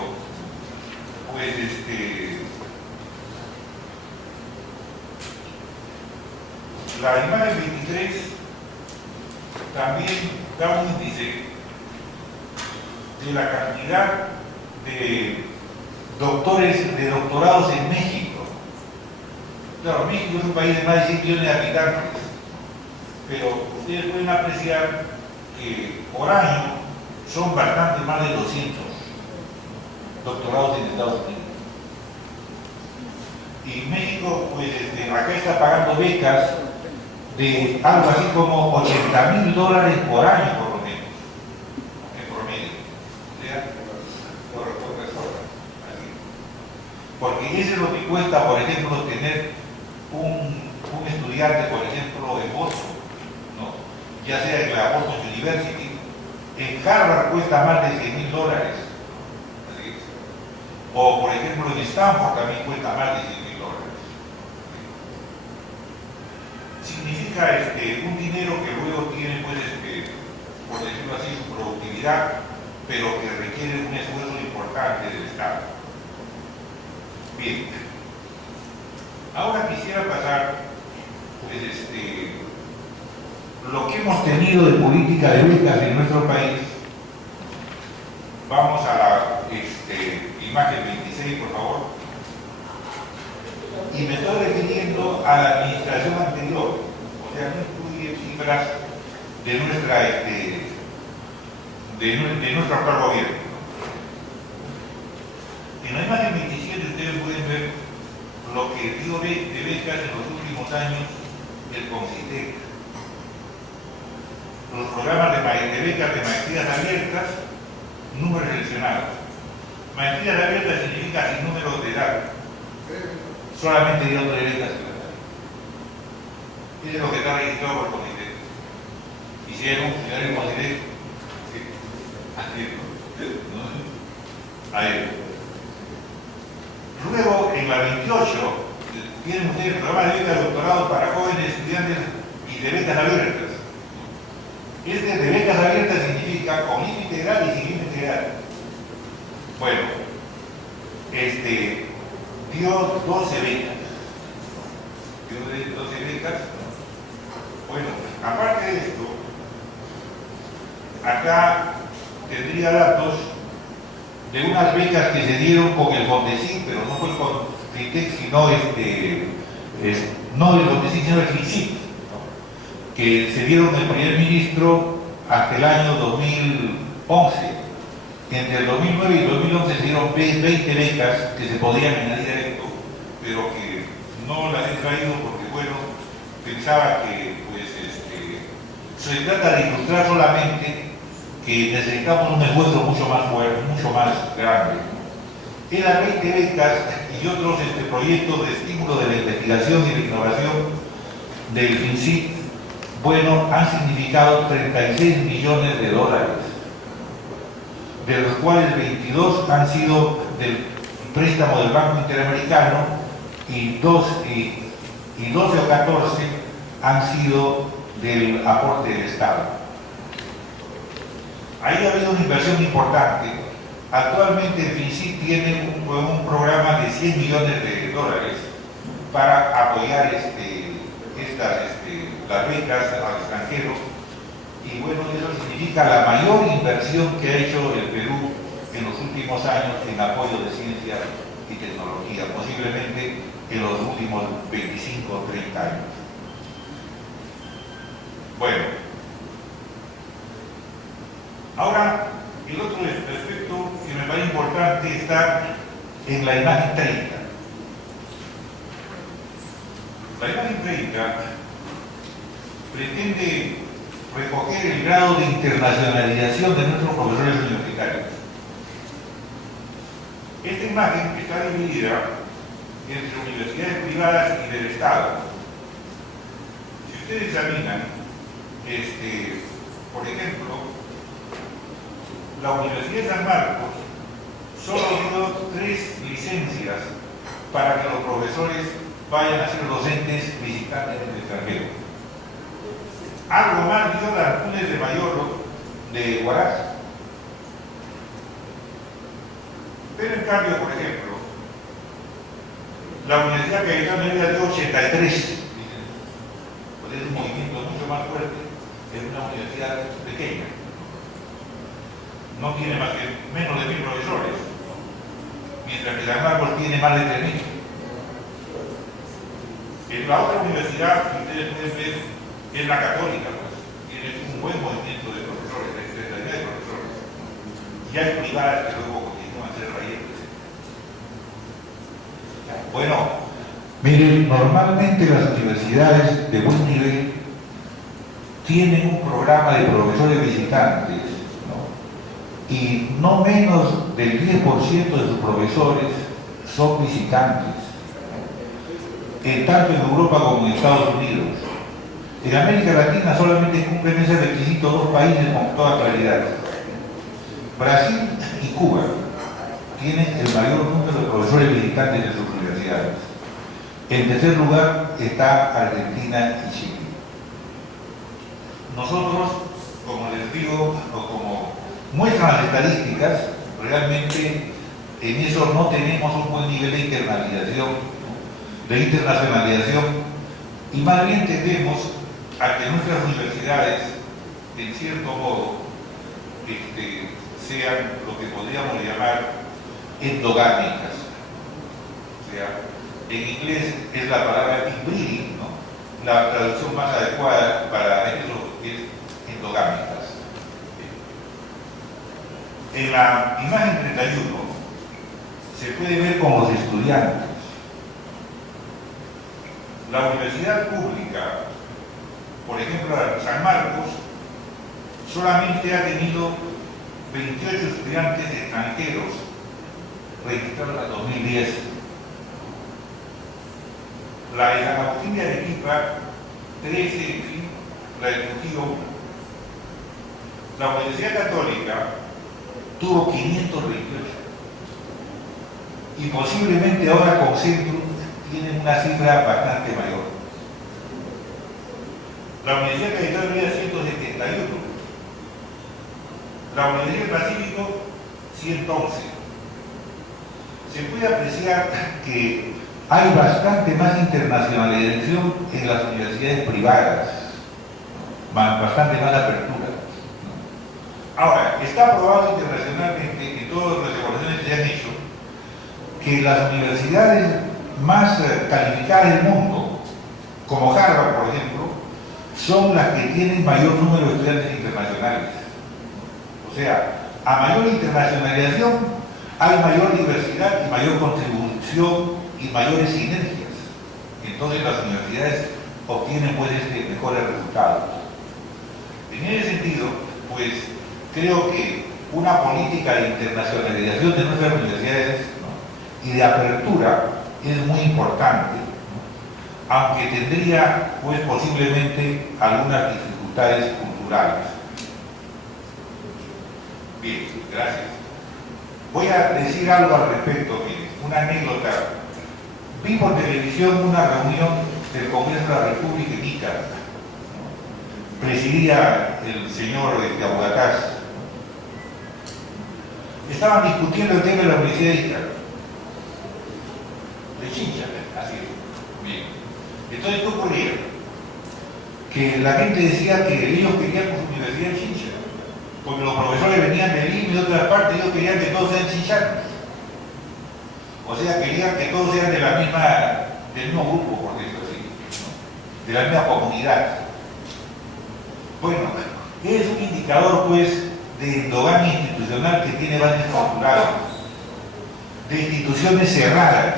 pues la imagen 23 también da un índice de la cantidad de doctorados en México. Claro, México es un país de más de 100 millones de habitantes, pero ustedes pueden apreciar que por año son bastante más de 200 doctorados en Estados Unidos. Y México, pues acá está pagando becas de algo así como $80,000 por año, por lo menos, en promedio. O sea, por persona. Así. Porque eso es lo que cuesta, por ejemplo, tener un estudiante, por ejemplo, en Boston, ¿no?, ya sea en la Boston University. En Harvard cuesta más de $100,000. O, por ejemplo, en Stanford también cuesta más de $100,000. Significa un dinero que luego tiene, pues, por decirlo así, su productividad, pero que requiere un esfuerzo importante del Estado. Bien. Ahora quisiera pasar, pues, lo que hemos tenido de política de becas en nuestro país. Vamos a la imagen 26, por favor. Y me estoy refiriendo a la administración anterior, o sea, no incluye cifras de nuestro actual gobierno. En la imagen 27 ustedes pueden ver lo que dio de becas en los últimos años el CONCITEC. Los programas de becas de maestrías abiertas, números seleccionados. Maestrías abiertas significa sin números de edad. Solamente dio 3 becas. Eso es lo que está registrado por el CONCITEC. Hicieron el CONCITEC. Ahí. Luego, en la 28, tienen ustedes el programa de becas de doctorado para jóvenes estudiantes y de becas abiertas. De becas abiertas significa con límite de edad y sin límite de edad. Bueno, dio 12 becas. Dio 12 becas. Bueno, aparte de esto, acá tendría datos de unas becas que se dieron con el FONDECIN, pero no fue con FITEC, sino no el FONDECIN, sino el FICIT, que se dieron el primer ministro hasta el año 2011. Entre el 2009 y el 2011 se dieron 20 becas que se podían añadir a esto, pero que no las he traído porque, bueno, pensaba que, pues, se trata de ilustrar solamente que necesitamos un esfuerzo mucho más fuerte, mucho más grande. Eran 20 becas y otros proyectos de estímulo de la investigación y la innovación del FINCIT, bueno, han significado $36 millones, de los cuales 22 han sido del préstamo del Banco Interamericano y 12 o 14 han sido del aporte del Estado. Ahí ha habido una inversión importante Actualmente el FINCIT tiene un programa de $100 millones para apoyar las becas al extranjero, y bueno, eso significa la mayor inversión que ha hecho el Perú en los últimos años en apoyo de ciencia y tecnología, posiblemente en los últimos 25 o 30 años. Bueno, ahora el otro aspecto que me parece importante está en la imagen 30. La imagen 30 pretende recoger el grado de internacionalización de nuestros profesores universitarios. Esta imagen está dividida entre universidades privadas y del Estado. Si ustedes examinan, por ejemplo, la Universidad de San Marcos solo dio 3 licencias para que los profesores vayan a ser docentes visitantes del extranjero. Algo más dio la Artunes de Mayolo de Huaraz. Pero en cambio, por ejemplo, la Universidad Cayetano Heredia dio 83. Pues es un movimiento mucho más fuerte en una universidad pequeña. No tiene más que menos de 1000 profesores, mientras que San Marcos tiene más de 3000. En la otra universidad que ustedes pueden ver es la Católica, pues, tiene un buen movimiento de profesores, de 39 profesores. Y hay privadas que luego continúan a ser raíces. Bueno, miren, normalmente las universidades de buen nivel tienen un programa de profesores visitantes, ¿no? Y no menos del 10% de sus profesores son visitantes, tanto en Europa como en Estados Unidos. En América Latina solamente cumplen ese requisito 2 países con toda claridad. Brasil y Cuba tienen el mayor número de profesores visitantes en sus universidades. En tercer lugar está Argentina y Chile. Nosotros, como les digo, o como muestran las estadísticas, realmente en eso no tenemos un buen nivel de internacionalización, y más bien tendemos a que nuestras universidades, en cierto modo, sean lo que podríamos llamar endogámicas. O sea, en inglés es la palabra inbreeding, ¿no? La traducción más adecuada para eso es endogámicas. En la imagen 31 se puede ver como los estudiantes. La universidad pública, por ejemplo, San Marcos, solamente ha tenido 28 estudiantes extranjeros registrados en 2010. La de San Agustín de Arequipa, 13, en fin, la de Trujillo 1. La Universidad Católica tuvo 528. Y posiblemente ahora con Centrum tienen una cifra bastante mayor. La Universidad Cayetano Heredia 171. La Universidad del Pacífico 111. Se puede apreciar que hay bastante más internacionalización en las universidades privadas, bastante más apertura. Ahora, está probado internacionalmente, en todas las evaluaciones que se han hecho, que las universidades más calificadas del mundo, como Harvard, por ejemplo, son las que tienen mayor número de estudiantes internacionales. O sea, a mayor internacionalización hay mayor diversidad y mayor contribución y mayores sinergias. Entonces las universidades obtienen pues mejores resultados. En ese sentido, pues creo que una política de internacionalización de nuestras universidades, ¿no?, y de apertura es muy importante, ¿no?, aunque tendría pues posiblemente algunas dificultades culturales. Bien, gracias. Voy a decir algo al respecto, miren, una anécdota. Vi por televisión una reunión del Congreso de la República en Ica. Presidía el señor Abugataz. estaban discutiendo el tema de la Universidad de Ica, de Chincha, así es. Bien. Entonces, ¿qué ocurría? Que la gente decía que ellos querían con su universidad en Chincha, porque los profesores venían de Lima y de otras partes, ellos querían que todos sean chinchanos. O sea, querían que todos sean del mismo grupo, por decirlo así, ¿no? De la misma comunidad. Bueno, es un indicador, pues, de endogamia institucional que tiene bases culturales, de instituciones cerradas,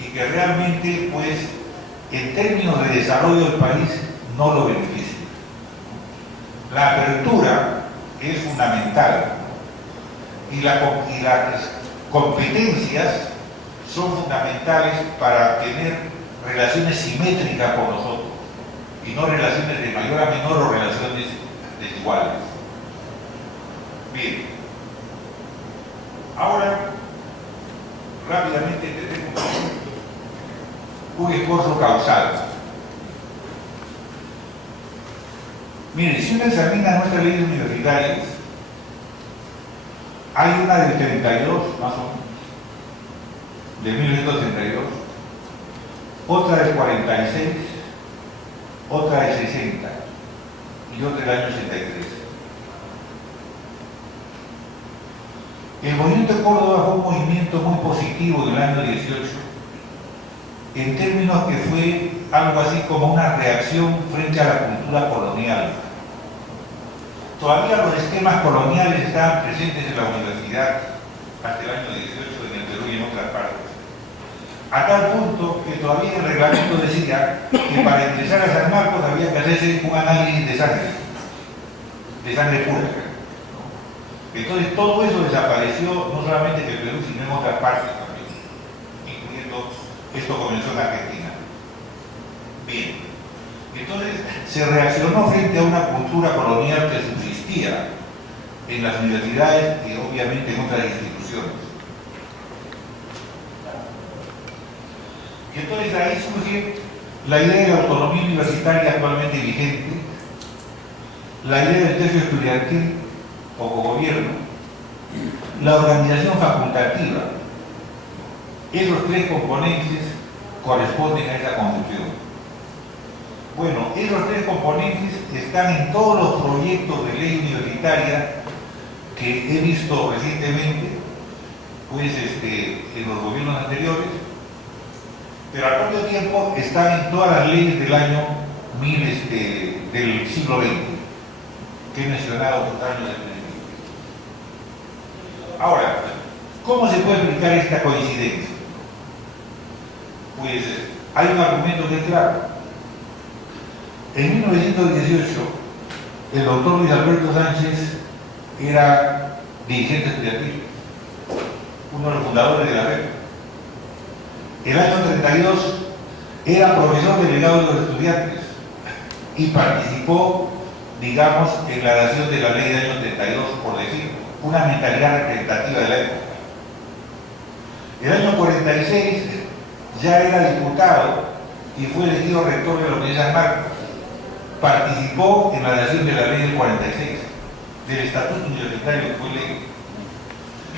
y que realmente, pues, en términos de desarrollo del país, no lo beneficia. La apertura es fundamental, y las competencias son fundamentales para tener relaciones simétricas con nosotros, y no relaciones de mayor a menor o relaciones desiguales. Bien. Ahora, rápidamente tenemos un esfuerzo causal. Miren, si uno examina nuestras leyes universitarias, hay una del 32, más o menos, de 1932, otra del 46, otra del 60 y otra del año 83. El movimiento de Córdoba fue un movimiento muy positivo en el año 18, en términos que fue algo así como una reacción frente a la cultura colonial. Todavía los esquemas coloniales estaban presentes en la universidad hasta el año 18 en el Perú y en otras partes. A tal punto que todavía el reglamento decía que para ingresar a San Marcos había que hacerse un análisis de sangre pura. Entonces todo eso desapareció, no solamente en el Perú, sino en otras partes también, incluyendo, esto comenzó en Argentina. Bien, entonces se reaccionó frente a una cultura colonial que subsistía en las universidades y obviamente en otras instituciones. Y entonces ahí surge la idea de la autonomía universitaria actualmente vigente, la idea del tercio estudiantil o cogobierno, la organización facultativa. Esos tres componentes corresponden a esa concepción. Bueno, esos tres componentes están en todos los proyectos de ley universitaria que he visto recientemente, pues en los gobiernos anteriores, pero al propio tiempo están en todas las leyes del año del siglo XX, que he mencionado otros años de principio. Ahora, ¿cómo se puede explicar esta coincidencia? Pues hay un argumento que es claro. En 1918, el doctor Luis Alberto Sánchez era dirigente estudiantil, uno de los fundadores de la red. El año 32 era profesor delegado de los estudiantes y participó, digamos, en la dación de la ley del año 32, por decir, una mentalidad representativa de la época. El año 46 ya era diputado y fue elegido rector de la Universidad de San Marcos. Participó en la dación de la ley del 46, del Estatuto Universitario que fue ley.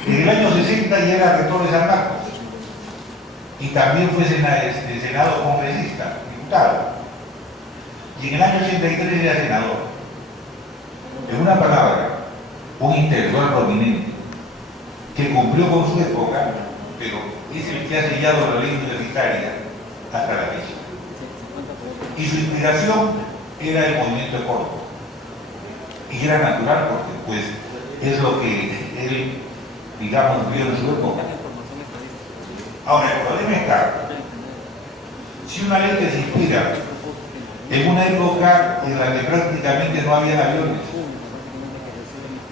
En el año 60 ya era rector de San Marcos y también fue senado congresista, diputado. Y en el año 83 era senador. En una palabra, un intelectual prominente que cumplió con su época, pero es el que ha sellado la ley universitaria hasta la fecha. Y su inspiración era el movimiento de Córdoba. Y era natural porque, pues, es lo que él, digamos, vio en su época. Ahora, el problema está, si una ley que se inspira en una época en la que prácticamente no había aviones,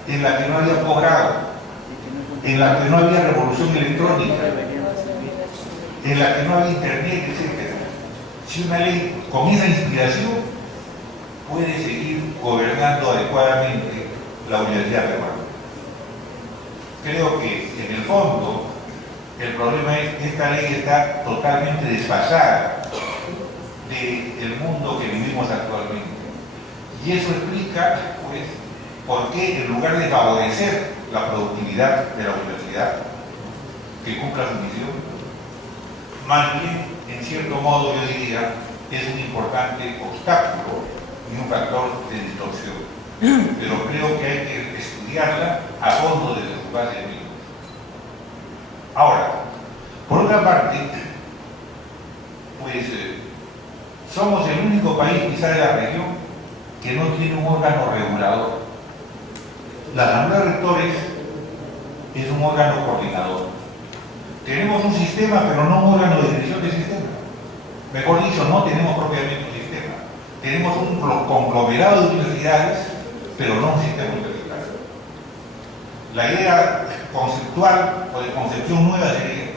en la que no había posgrado, en la que no había revolución electrónica, en la que no había internet, etc. Si una ley con esa inspiración puede seguir gobernando adecuadamente la Universidad Peruana. Creo que en el fondo el problema es que esta ley está totalmente desfasada del mundo que vivimos actualmente. Y eso explica, pues, por qué en lugar de favorecer la productividad de la universidad, que cumpla su misión. Más bien, en cierto modo, yo diría, es un importante obstáculo y un factor de distorsión. Pero creo que hay que estudiarla a fondo desde su base misma. Ahora, por otra parte, pues somos el único país quizá de la región que no tiene un órgano regulador. La Asamblea de Rectores es un órgano coordinador. Tenemos un sistema, pero no un órgano de dirección del sistema. Mejor dicho, no tenemos propiamente un sistema. Tenemos un conglomerado de universidades, pero no un sistema universitario. La idea conceptual o de concepción nueva sería,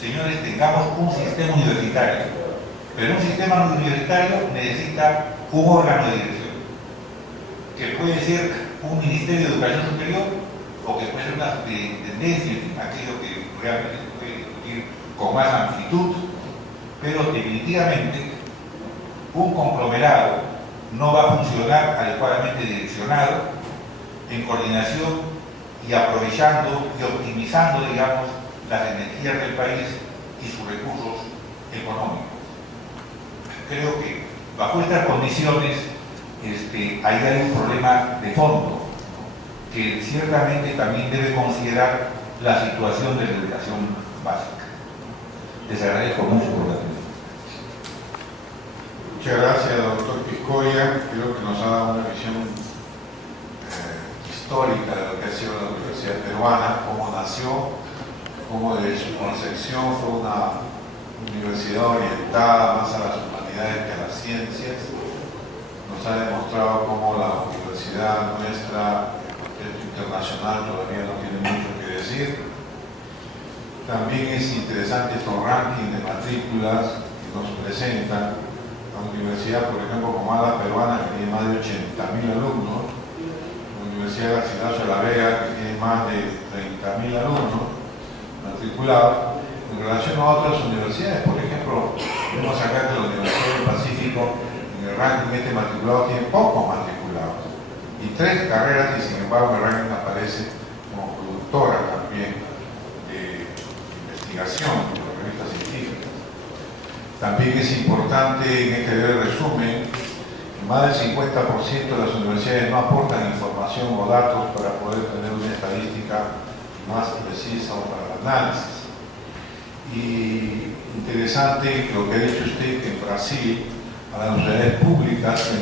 señores, tengamos un sistema universitario, pero un sistema universitario necesita un órgano de dirección, que puede ser un Ministerio de Educación Superior o que puede ser una tendencia, aquello que realmente se puede discutir con más amplitud, pero definitivamente un conglomerado no va a funcionar adecuadamente direccionado, en coordinación y aprovechando y optimizando, digamos, las energías del país y sus recursos económicos. Creo que bajo estas condiciones ahí hay un problema de fondo, ¿no?, que ciertamente también debe considerar la situación de la educación básica. Les agradezco mucho por la atención. Muchas gracias, doctor Piscoya. Creo que nos ha dado una visión histórica de lo que ha sido la Universidad Peruana, cómo nació, cómo de su concepción fue una universidad orientada más a las humanidades que a las ciencias. Nos ha demostrado cómo la universidad nuestra, en contexto internacional, todavía no tiene mucho que decir. También es interesante estos rankings de matrículas que nos presentan. La universidad, por ejemplo, como la peruana, que tiene más de 80.000 alumnos, la Universidad Garcilaso de la Vega, que tiene más de 30.000 alumnos matriculados, en relación a otras universidades. Por ejemplo, vemos acá que la Universidad del Pacífico, en el ranking matriculado, tiene pocos matriculados y 3 carreras, y sin embargo el ranking aparece como productora también de investigación, de revistas científicas. También es importante en este breve resumen que más del 50% de las universidades no aportan información o datos para poder tener una estadística más precisa o para el análisis. Y interesante lo que ha dicho usted, que en Brasil a las universidades públicas que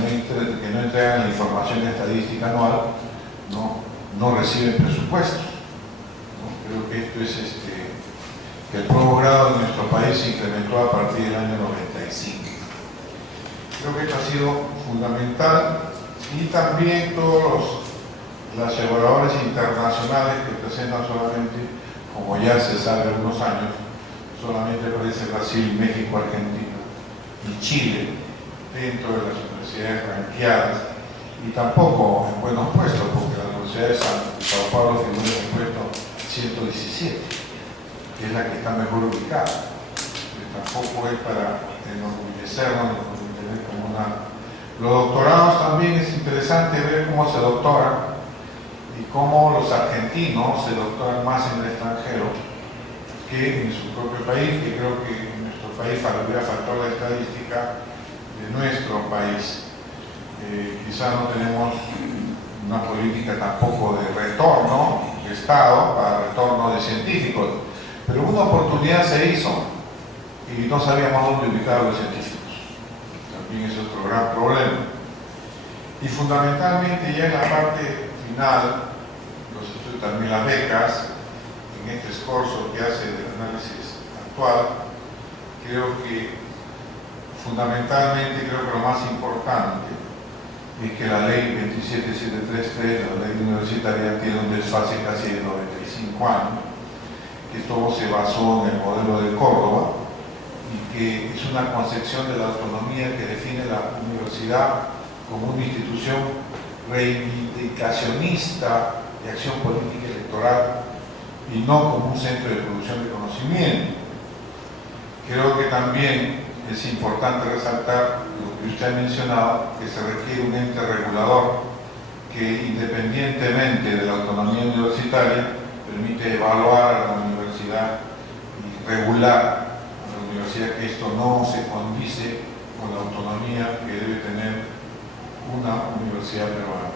no entregan la información estadística anual no reciben presupuestos, ¿no? Creo que esto es que el pruebo grado en nuestro país se incrementó a partir del año 95. Creo que esto ha sido fundamental, y también todos los evaluadores internacionales que presentan solamente, como ya se sabe algunos años, solamente aparece Brasil, México, Argentina y Chile dentro de las universidades ranqueadas, y tampoco en buenos puestos, porque la Universidad de Sao Paulo figura en el puesto 117. Que es la que está mejor ubicada. Tampoco es para enorgullecernos ni tener como una... Los doctorados también es interesante ver cómo se doctoran y cómo los argentinos se doctoran más en el extranjero que en su propio país, que creo que en nuestro país hubiera faltado la estadística de nuestro país. Quizá no tenemos una política tampoco de retorno de Estado para retorno de científicos, pero una oportunidad se hizo y no sabíamos dónde ubicar a los científicos. También es otro gran problema. Y fundamentalmente ya en la parte final, los estudios, también las becas, en este esfuerzo que hace del análisis actual, creo que fundamentalmente lo más importante es que la ley 27733, la ley universitaria, tiene un desfase casi de 95 años, que todo se basó en el modelo de Córdoba y que es una concepción de la autonomía que define la universidad como una institución reivindicacionista de acción política electoral y no como un centro de producción de conocimiento. Creo que también es importante resaltar lo que usted ha mencionado, que se requiere un ente regulador que independientemente de la autonomía universitaria permite evaluar a la universidad y regular a la universidad que esto no se condice con la autonomía que debe tener una universidad peruana.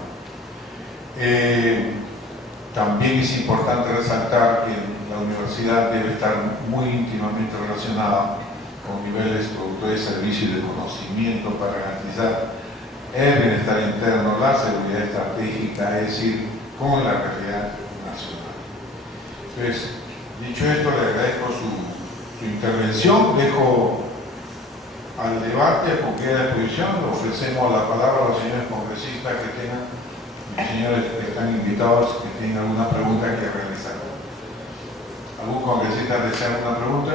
También es importante resaltar que la universidad debe estar muy íntimamente relacionada con niveles productores de servicio y de conocimiento para garantizar el bienestar interno, la seguridad estratégica, es decir, con la realidad nacional. Entonces, dicho esto, le agradezco su intervención, dejo al debate con queda de exposición, ofrecemos la palabra a los señores congresistas que tengan, los señores que están invitados, que tengan alguna pregunta que realizar. ¿Algún congresista desea alguna pregunta?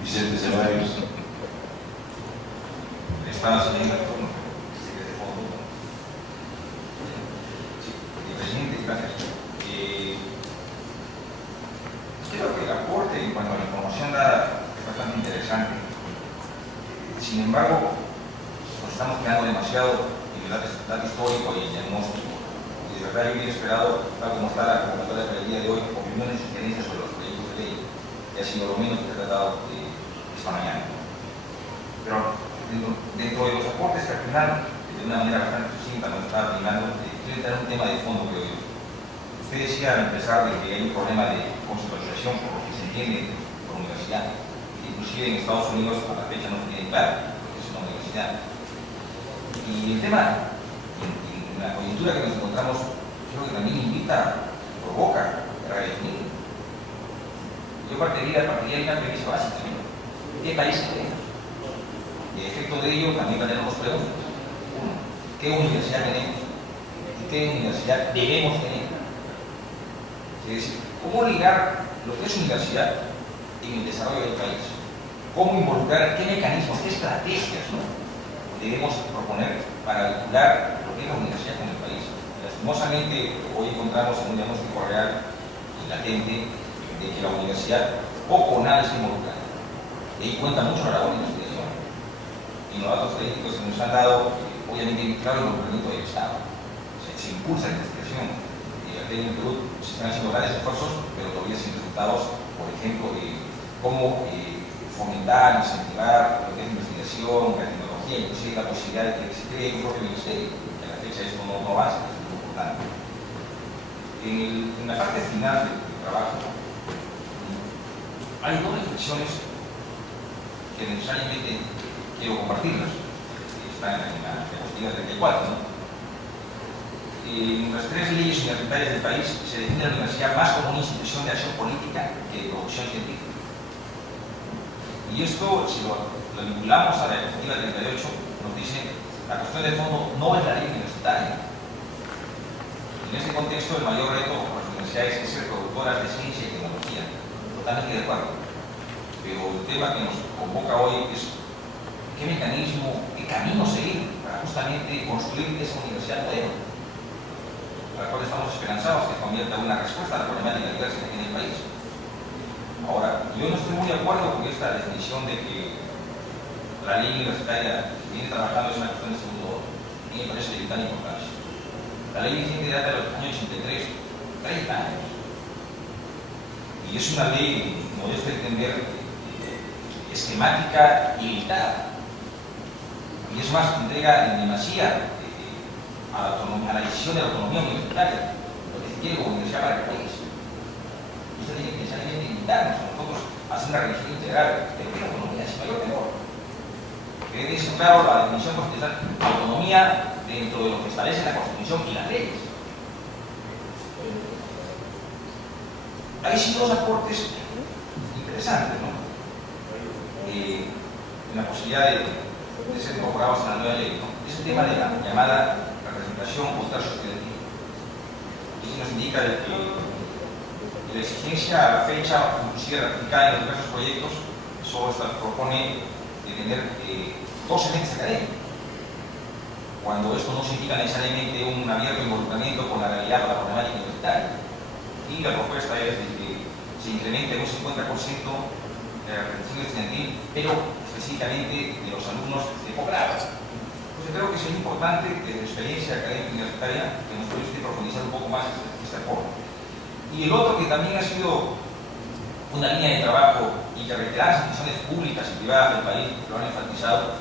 Vicente Ceballos. Estaba siguiendo el turno. Presidente, gracias. Creo que el aporte en cuanto a la información dada es bastante interesante. Sin embargo, nos estamos quedando demasiado en el dato histórico y el diagnóstico. Y de verdad yo hubiera esperado, tal como está la convocatoria del día de hoy, opiniones y sugerencias sobre los proyectos de ley, que ha sido lo menos que se ha tratado esta mañana. Pero dentro de los aportes que al final, de una manera bastante sucinta, nos está brindando, quiero entrar en un tema de fondo que hoy. Usted decía al empezar de que hay un problema de conceptualización por lo que se entiende por universidad. Inclusive en Estados Unidos a la fecha no se tiene claro lo que es una universidad. Y el tema, en la coyuntura que nos encontramos, creo que también invita, provoca a redefinir. Yo partiría de una premisa básica. ¿Qué país queremos? Y el efecto de ello también va a tener dos preguntas. Uno, ¿qué universidad tenemos? ¿Y qué universidad debemos tener? Es decir, ¿cómo ligar lo que es universidad en el desarrollo del país? ¿Cómo involucrar qué mecanismos, qué estrategias debemos proponer para vincular lo que es la universidad con el país? Lastimosamente, hoy encontramos en un diagnóstico real y latente de que la universidad poco o nada está involucrada. Y ahí cuenta mucho la labor de investigación. Y los datos estadísticos que nos han dado, obviamente, claro, el involucramiento del Estado. Se impulsa la investigación. Aquí en el Perú se están haciendo grandes esfuerzos, pero todavía sin resultados, por ejemplo, de cómo fomentar, incentivar lo que es investigación, la tecnología, inclusive la posibilidad de que se cree un propio ministerio, que a la fecha esto no avanza, es muy importante. En la parte final del trabajo, hay dos reflexiones que necesariamente quiero compartirlas, que están en la diapositiva 34, ¿no? En las tres leyes universitarias del país se define la universidad más como una institución de acción política que de producción científica. Y esto, si lo vinculamos a la diapositiva 38, nos dice la cuestión de fondo no es la ley universitaria. En este contexto, el mayor reto para las universidades es ser productoras de ciencia y tecnología. Totalmente de acuerdo. Pero el tema que nos convoca hoy es qué mecanismo, qué camino seguir para justamente construir esa universidad nueva, para la cual estamos esperanzados que convierta en una respuesta a la problemática diversa que tiene el país. Ahora, yo no estoy muy de acuerdo con esta definición de que la ley universitaria que viene trabajando es una cuestión de segundo orden. A mí me parece de vital importancia. La ley vigente data de los años 83, 30 años. Y es una ley, como yo estoy entender, esquemática y limitada. Y es más, entrega en demasía a la decisión de la autonomía universitaria, lo que se quiere como universidad para el país. Y usted tiene que necesariamente invitarnos a nosotros a hacer una revisión integral de lo que es la autonomía, sin mayor temor. Que es claro la definición constitucional, autonomía dentro de lo que establece la Constitución y las leyes. Hay sí dos aportes interesantes, ¿no? En la posibilidad de ser incorporados a la nueva ley, ¿no? Es el tema de la llamada representación postal estudiantil. Eso nos indica de que la exigencia a la fecha, inclusive ratificada en los diversos proyectos, solo propone de tener 12 entes académicos, cuando esto no significa necesariamente un abierto involucramiento con la realidad o la problemática universitaria. Y la propuesta es de que se incremente un 50% de la representación estudiantil, pero específicamente de los alumnos de posgrado. Pues Yo creo que sería importante que la experiencia académica universitaria que nos permite profundizar un poco más esta forma. Y el otro que también ha sido una línea de trabajo y que reiteradas instituciones públicas y privadas del país lo han enfatizado,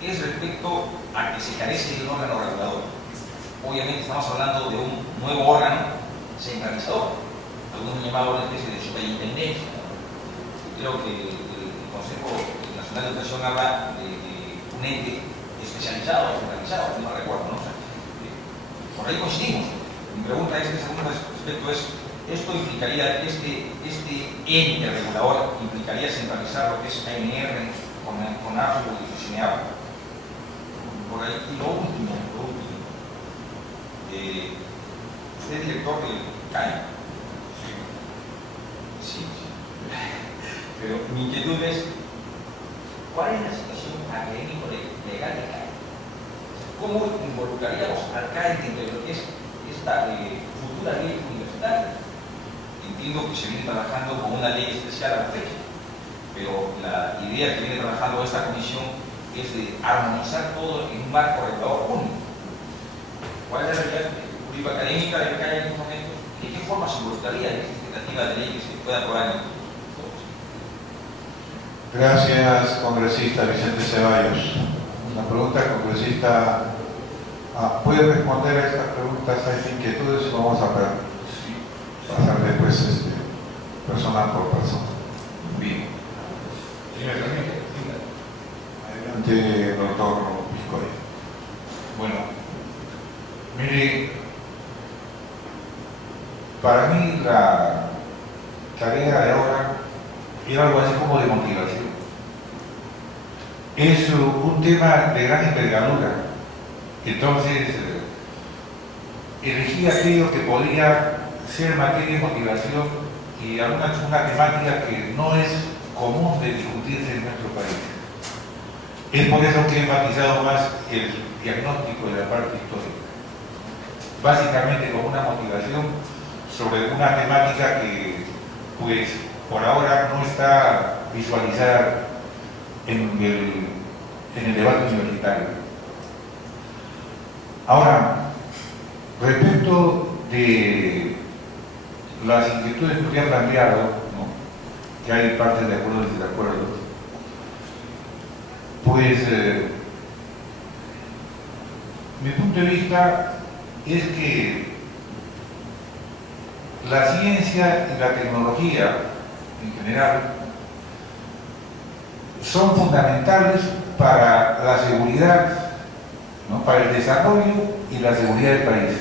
es respecto a que se carece de un órgano regulador. Obviamente estamos hablando de un nuevo órgano centralizador, algunos han llamado una especie de superintendencia. Creo que el Consejo Nacional de Educación habla de un ente especializado, centralizado, no recuerdo, ¿no? O sea, por ahí coincidimos. Mi pregunta es, el segundo aspecto es, ¿esto implicaría, este ente regulador implicaría centralizar lo que es ANR con AFU y CINEAP? Por ahí. Y lo último, usted es director del CAI. Sí. Pero mi inquietud es, ¿cuál es la situación académico-legal de CAI? ¿Cómo involucraríamos al CAI dentro de lo que es esta futura ley universitaria? Entiendo que se viene trabajando con una ley especial a la fecha, pero la idea que viene trabajando esta comisión es de armonizar todo en un marco regulador único. ¿Cuál es la realidad jurídico-académica del CAI en estos momentos? ¿De qué forma se involucraría en esta expectativa de ley que se pueda aprobar en el futuro? Gracias, congresista Vicente Ceballos. Una pregunta, congresista. ¿Puede responder a estas preguntas, a estas inquietudes? Vamos a pasar después persona por persona. Bien. ¿Sí me permite? Adelante, doctor Piscoy. Bueno, mire, para mí la tarea de ahora era algo así como de motivación. Es un tema de gran envergadura. Entonces, elegí aquello que podría ser materia de motivación y una temática que no es común de discutirse en nuestro país. Es por eso que he enfatizado más el diagnóstico de la parte histórica. Básicamente como una motivación sobre una temática que, pues, por ahora no está visualizada en el debate universitario. Ahora, respecto de las inquietudes que usted ha planteado, ¿no?, que hay partes de acuerdo y desacuerdos, pues mi punto de vista es que la ciencia y la tecnología en general son fundamentales para la seguridad, ¿no?, para el desarrollo y la seguridad del país.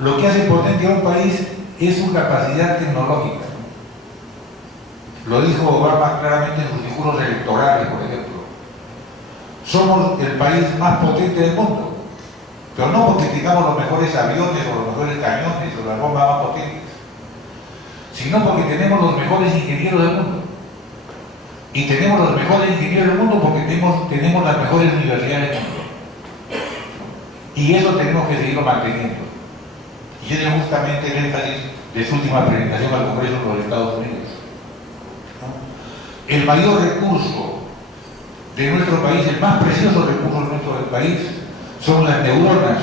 Lo que hace potente a un país es su capacidad tecnológica. Lo dijo Obama claramente en sus discursos electorales, por ejemplo. Somos el país más potente del mundo, pero no porque tengamos los mejores aviones o los mejores cañones o las bombas más potentes, sino porque tenemos los mejores ingenieros del mundo. Y tenemos los mejores ingenieros del mundo porque tenemos las mejores universidades del mundo. Y eso tenemos que seguirlo manteniendo. Y ese es justamente el énfasis de su última presentación al Congreso de los Estados Unidos. El mayor recurso de nuestro país, el más precioso recurso de nuestro país, son las neuronas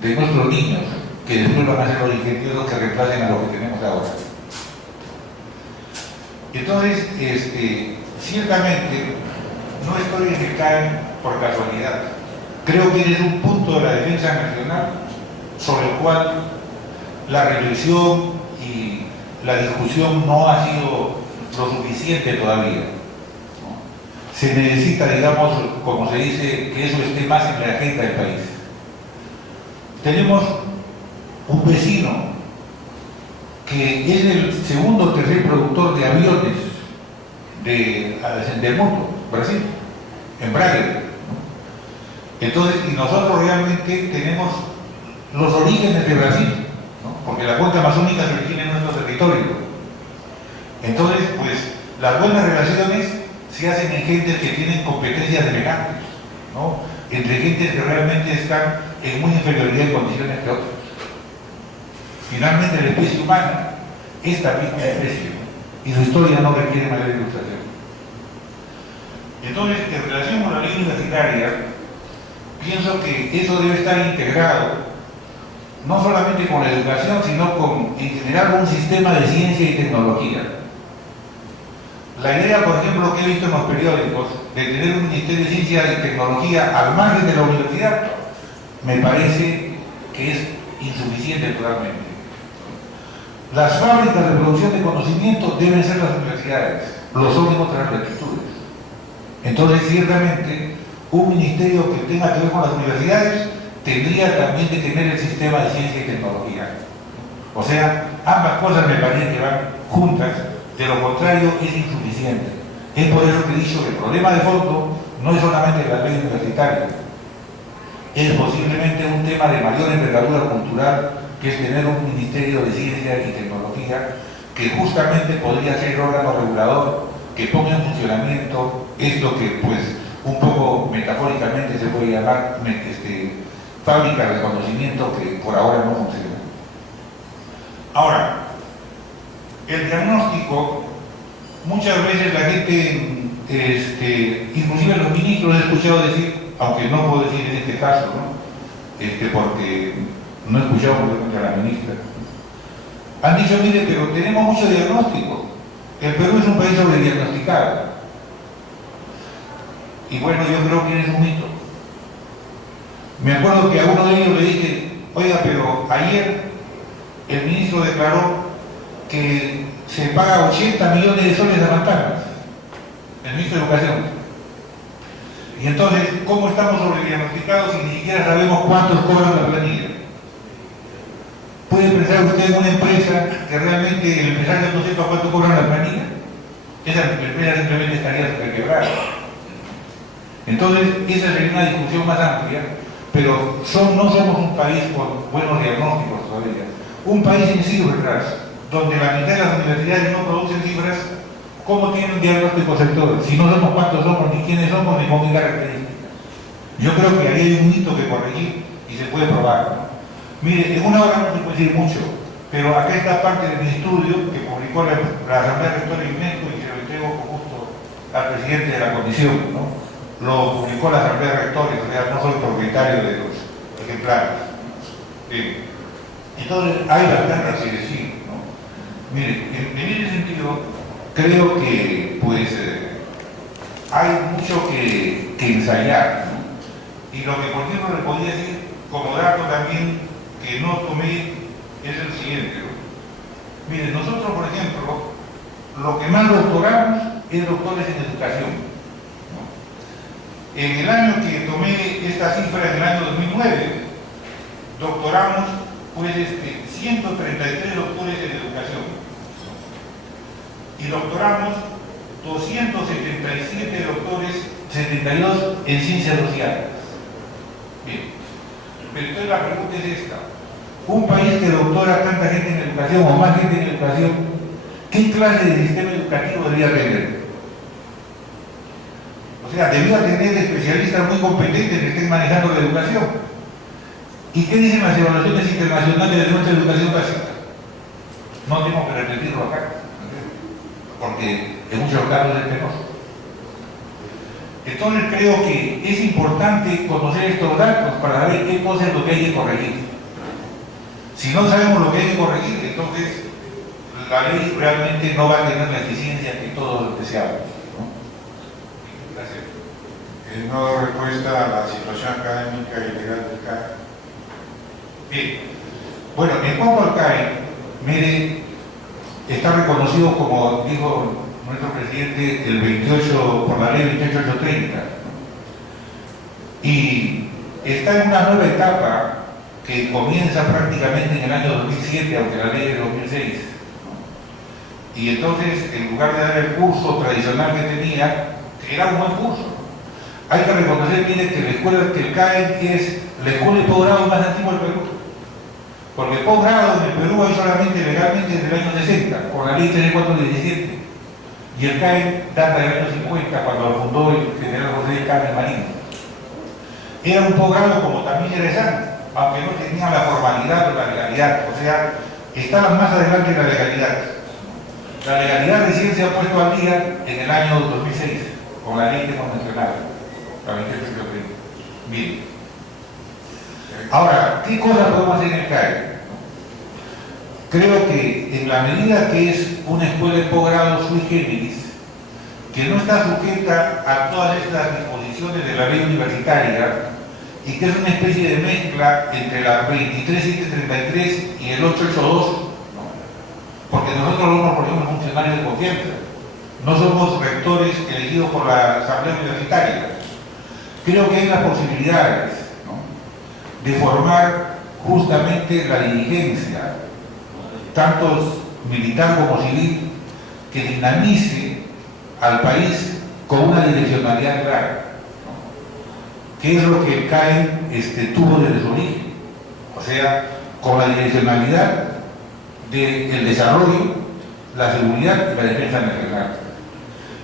de nuestros niños, que después van a ser los ingenieros que reemplacen a los que tenemos ahora. Entonces, ciertamente, no estoy en el CAE por casualidad. Creo que es un punto de la defensa nacional sobre el cual la reflexión y la discusión no ha sido lo suficiente todavía, ¿no? Se necesita, digamos, como se dice, que eso esté más en la agenda del país. Tenemos un vecino que es el segundo o tercer productor de aviones del mundo, Brasil, Embraer, ¿no? Entonces, y nosotros realmente tenemos los orígenes de Brasil, ¿no?, porque la cuenca amazónica se origina en nuestro territorio. Entonces, pues, las buenas relaciones se hacen en gentes que tienen competencias elegantes, ¿no?, entre gentes que realmente están en muy inferioridad de condiciones que otros. Finalmente, la especie humana es también una especie, ¿no?, y su historia no requiere mayor ilustración. Entonces, en relación con la ley universitaria, pienso que eso debe estar integrado no solamente con la educación, sino con, en general, un sistema de ciencia y tecnología. La idea, por ejemplo, que he visto en los periódicos, de tener un Ministerio de Ciencia y Tecnología al margen de la universidad, me parece que es insuficiente totalmente. Las fábricas de producción de conocimiento deben ser las universidades, los son en otras latitudes. Entonces, ciertamente, un ministerio que tenga que ver con las universidades tendría también que tener el sistema de ciencia y tecnología. O sea, ambas cosas me parece que van juntas, de lo contrario es insuficiente. Es por eso que he dicho que el problema de fondo no es solamente la ley universitaria, es posiblemente un tema de mayor envergadura cultural, que es tener un Ministerio de Ciencia y Tecnología que justamente podría ser el órgano regulador que ponga en funcionamiento esto que, pues, un poco metafóricamente se puede llamar fábrica de conocimiento que por ahora no funciona. Ahora, el diagnóstico, muchas veces la gente, inclusive los ministros he escuchado decir, aunque no puedo decir en este caso, ¿no? Porque no he escuchado por ejemplo a la ministra, han dicho, mire, pero tenemos mucho diagnóstico, el Perú es un país sobrediagnosticado. Y bueno, yo creo que es un mito. Me acuerdo que a uno de ellos le dije, oiga, pero ayer el ministro declaró que se paga 80 millones de soles a Mantanas, el ministro de Educación. Y entonces, ¿cómo estamos sobrediagnosticados si ni siquiera sabemos cuántos cobran la planilla? ¿Puede pensar usted en una empresa que realmente el empresario no sepa cuánto cobran la planilla? Esa empresa simplemente estaría superquebrada. Entonces, esa sería una discusión más amplia, pero no somos un país con buenos diagnósticos todavía. Un país en cifras, donde la mitad de las universidades no producen cifras, ¿cómo tienen un diagnóstico sector? Si no somos cuántos somos, ni quiénes somos, ni con qué características. Yo creo que ahí hay un hito que corregir y se puede probar, ¿no? Mire, en una hora no se puede decir mucho, pero acá está parte de mi estudio que publicó la Asamblea Rectora de UNESCO y se lo entrego con gusto al presidente de la comisión, ¿no? Lo publicó la Asamblea de Rectores, o sea, no soy propietario de los ejemplares. Entonces, hay bastante que decir, ¿no? Mire, en ese sentido, creo que, pues, hay mucho que ensayar, ¿no? Y lo que, por ejemplo, le podría decir como dato también que no tomé es el siguiente, ¿no? Mire, nosotros, por ejemplo, lo que más doctoramos es doctores en educación. En el año que tomé esta cifra, en el año 2009, doctoramos pues 133 doctores en educación y doctoramos 277 doctores, 72 en ciencias sociales. Bien, pero entonces la pregunta es esta: un país que doctora tanta gente en educación o más gente en educación, ¿qué clase de sistema educativo debería tener? O sea, debería tener especialistas muy competentes que estén manejando la educación. ¿Y qué dicen las evaluaciones internacionales de nuestra educación básica? No tengo que repetirlo acá, porque en muchos casos es penoso. Entonces creo que es importante conocer estos datos para ver qué cosa es lo que hay que corregir. Si no sabemos lo que hay que corregir, entonces la ley realmente no va a tener la eficiencia que todos deseamos. No da respuesta a la situación académica y legal del CAE. Bien. Bueno, en cuanto al CAE, mire, está reconocido, como dijo nuestro presidente, el 28, por la ley 28830. Y está en una nueva etapa que comienza prácticamente en el año 2007, aunque la ley es de 2006. Y entonces, en lugar de dar el curso tradicional que tenía, que era un buen curso, hay que reconocer, mire, que la escuela, que el CAE es la escuela de posgrado más antigua del Perú. Porque posgrado en el Perú hay solamente legalmente desde el año 60, por la ley 3417. Y el CAE data del año 50, cuando lo fundó el general José Carmen Marín. Era un posgrado como también interesante, aunque no tenía la formalidad o la legalidad. O sea, estaban más adelante de la legalidad. La legalidad recién se ha puesto al día en el año 2006. con la ley que hemos mencionado, la 28. Bien. Ahora, ¿qué cosas podemos hacer en el CAE? Creo que en la medida que es una escuela de posgrado sui generis, que no está sujeta a todas estas disposiciones de la ley universitaria y que es una especie de mezcla entre la 23.733 y el 882, ¿no? Porque nosotros no nos ponemos funcionarios de confianza, no somos rectores elegidos por la Asamblea Universitaria. Creo que hay las posibilidades, ¿no?, de formar justamente la dirigencia, tanto militar como civil, que dinamice al país con una direccionalidad clara, ¿no?, que es lo que el CAE tuvo desde su origen, o sea, con la direccionalidad del desarrollo, la seguridad y la defensa nacional.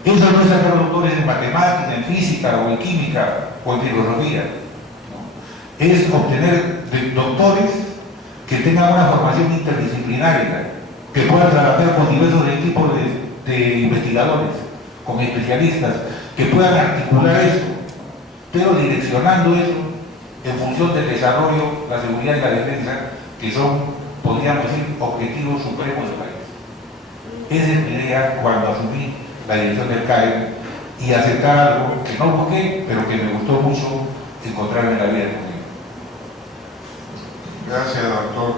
Eso no es hacer doctores en matemáticas, en física o en química o en filosofía, ¿no? Es obtener doctores que tengan una formación interdisciplinaria, que puedan trabajar con diversos equipos de investigadores, con especialistas, que puedan articular eso, pero direccionando eso en función del desarrollo, la seguridad y la defensa, que son, podríamos decir, objetivos supremos del país. Esa es mi idea cuando asumí la dirección del CAE y aceptar algo que no busqué, pero que me gustó mucho encontrarme en la vida conmigo. Gracias, doctor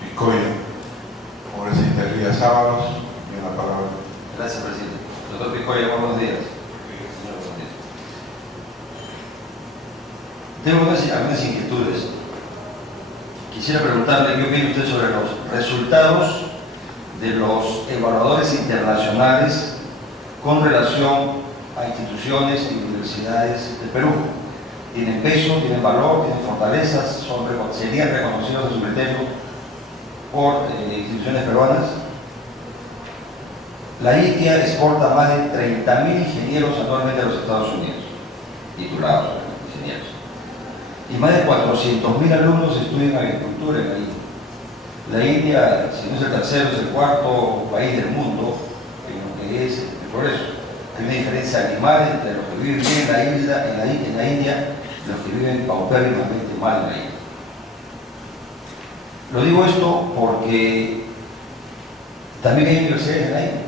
Piscoya. Congresista Elías Ábalos, tiene la palabra. Gracias, presidente. Doctor Piscoya, buenos días. Tengo algunas inquietudes. Quisiera preguntarle qué opina usted sobre los resultados de los evaluadores internacionales con relación a instituciones y universidades del Perú. Tienen peso, tienen valor, tienen fortalezas, serían reconocidos en su criterio por instituciones peruanas. La India exporta más de 30.000 ingenieros anualmente a los Estados Unidos, titulados ingenieros. Y más de 400.000 alumnos estudian agricultura en la India. La India, si no es el tercero, es el cuarto país del mundo en lo que es el progreso. Hay una diferencia animal entre los que viven bien en la India y los que viven paupérrimamente mal en la India. Lo digo esto porque también hay universidades en la India,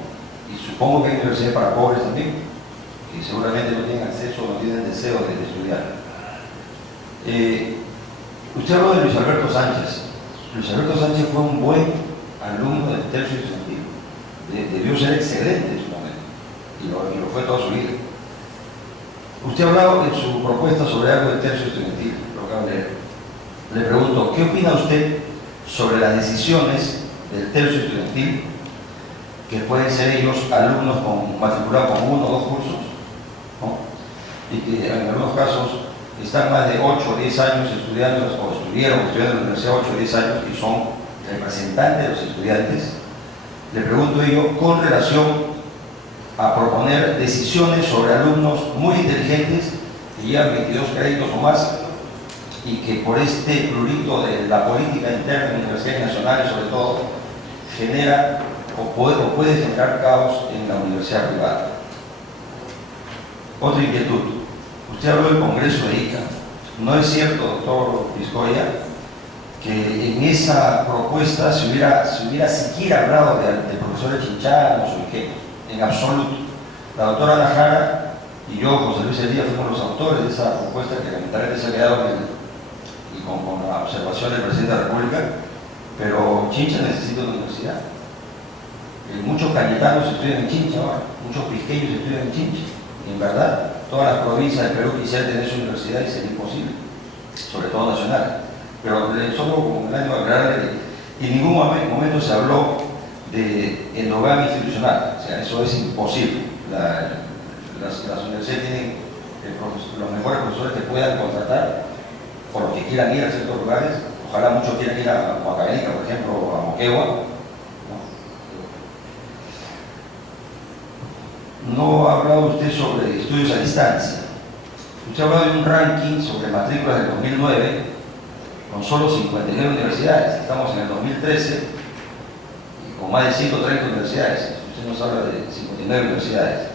y supongo que hay universidades para pobres también, que seguramente no tienen acceso, no tienen deseo de estudiar. Usted habló de Luis Alberto Sánchez. Luis Alberto Sánchez fue un buen alumno del tercio estudiantil. Debió ser excelente en su momento, y lo fue toda su vida. Usted ha hablado en su propuesta sobre algo del tercio estudiantil, lo acabo de leer. Le pregunto, ¿qué opina usted sobre las decisiones del tercio estudiantil, que pueden ser ellos alumnos matriculados con 1 o 2 cursos, ¿no?, y que en algunos casos están más de 8 o 10 años estudiando, o estuvieron estudiando en la universidad 8 o 10 años y son representantes de los estudiantes? Le pregunto yo con relación a proponer decisiones sobre alumnos muy inteligentes que llevan 22 créditos o más y que por este prurito de la política interna de universidades nacionales sobre todo genera o puede generar caos en la universidad privada. Otra inquietud. Usted habló del Congreso de ICA. ¿No es cierto, doctor Piscoya, que en esa propuesta se hubiera siquiera hablado del profesor Chinchanos o Ingenio? En absoluto. La doctora Najara y yo, José Luis Elías, fuimos los autores de esa propuesta que lamentablemente se ha quedado y con la observación del presidente de la República, pero Chincha necesita una universidad. Muchos cayetanos estudian en Chincha ahora, muchos pisqueños estudian en Chincha. En verdad, todas las provincias del Perú quisieran tener su universidad y sería imposible, sobre todo nacional. Pero solo como el año aclararle, en ningún momento se habló de endogamia institucional, o sea, eso es imposible. Las universidades tienen los mejores profesores que puedan contratar, por los que quieran ir a ciertos lugares. Ojalá muchos quieran ir a Huancavelica, por ejemplo, o a Moquegua. No ha hablado usted sobre estudios a distancia. Usted ha hablado de un ranking sobre matrículas del 2009 con solo 59 universidades. Estamos en el 2013 y con más de 130 universidades. Usted nos habla de 59 universidades.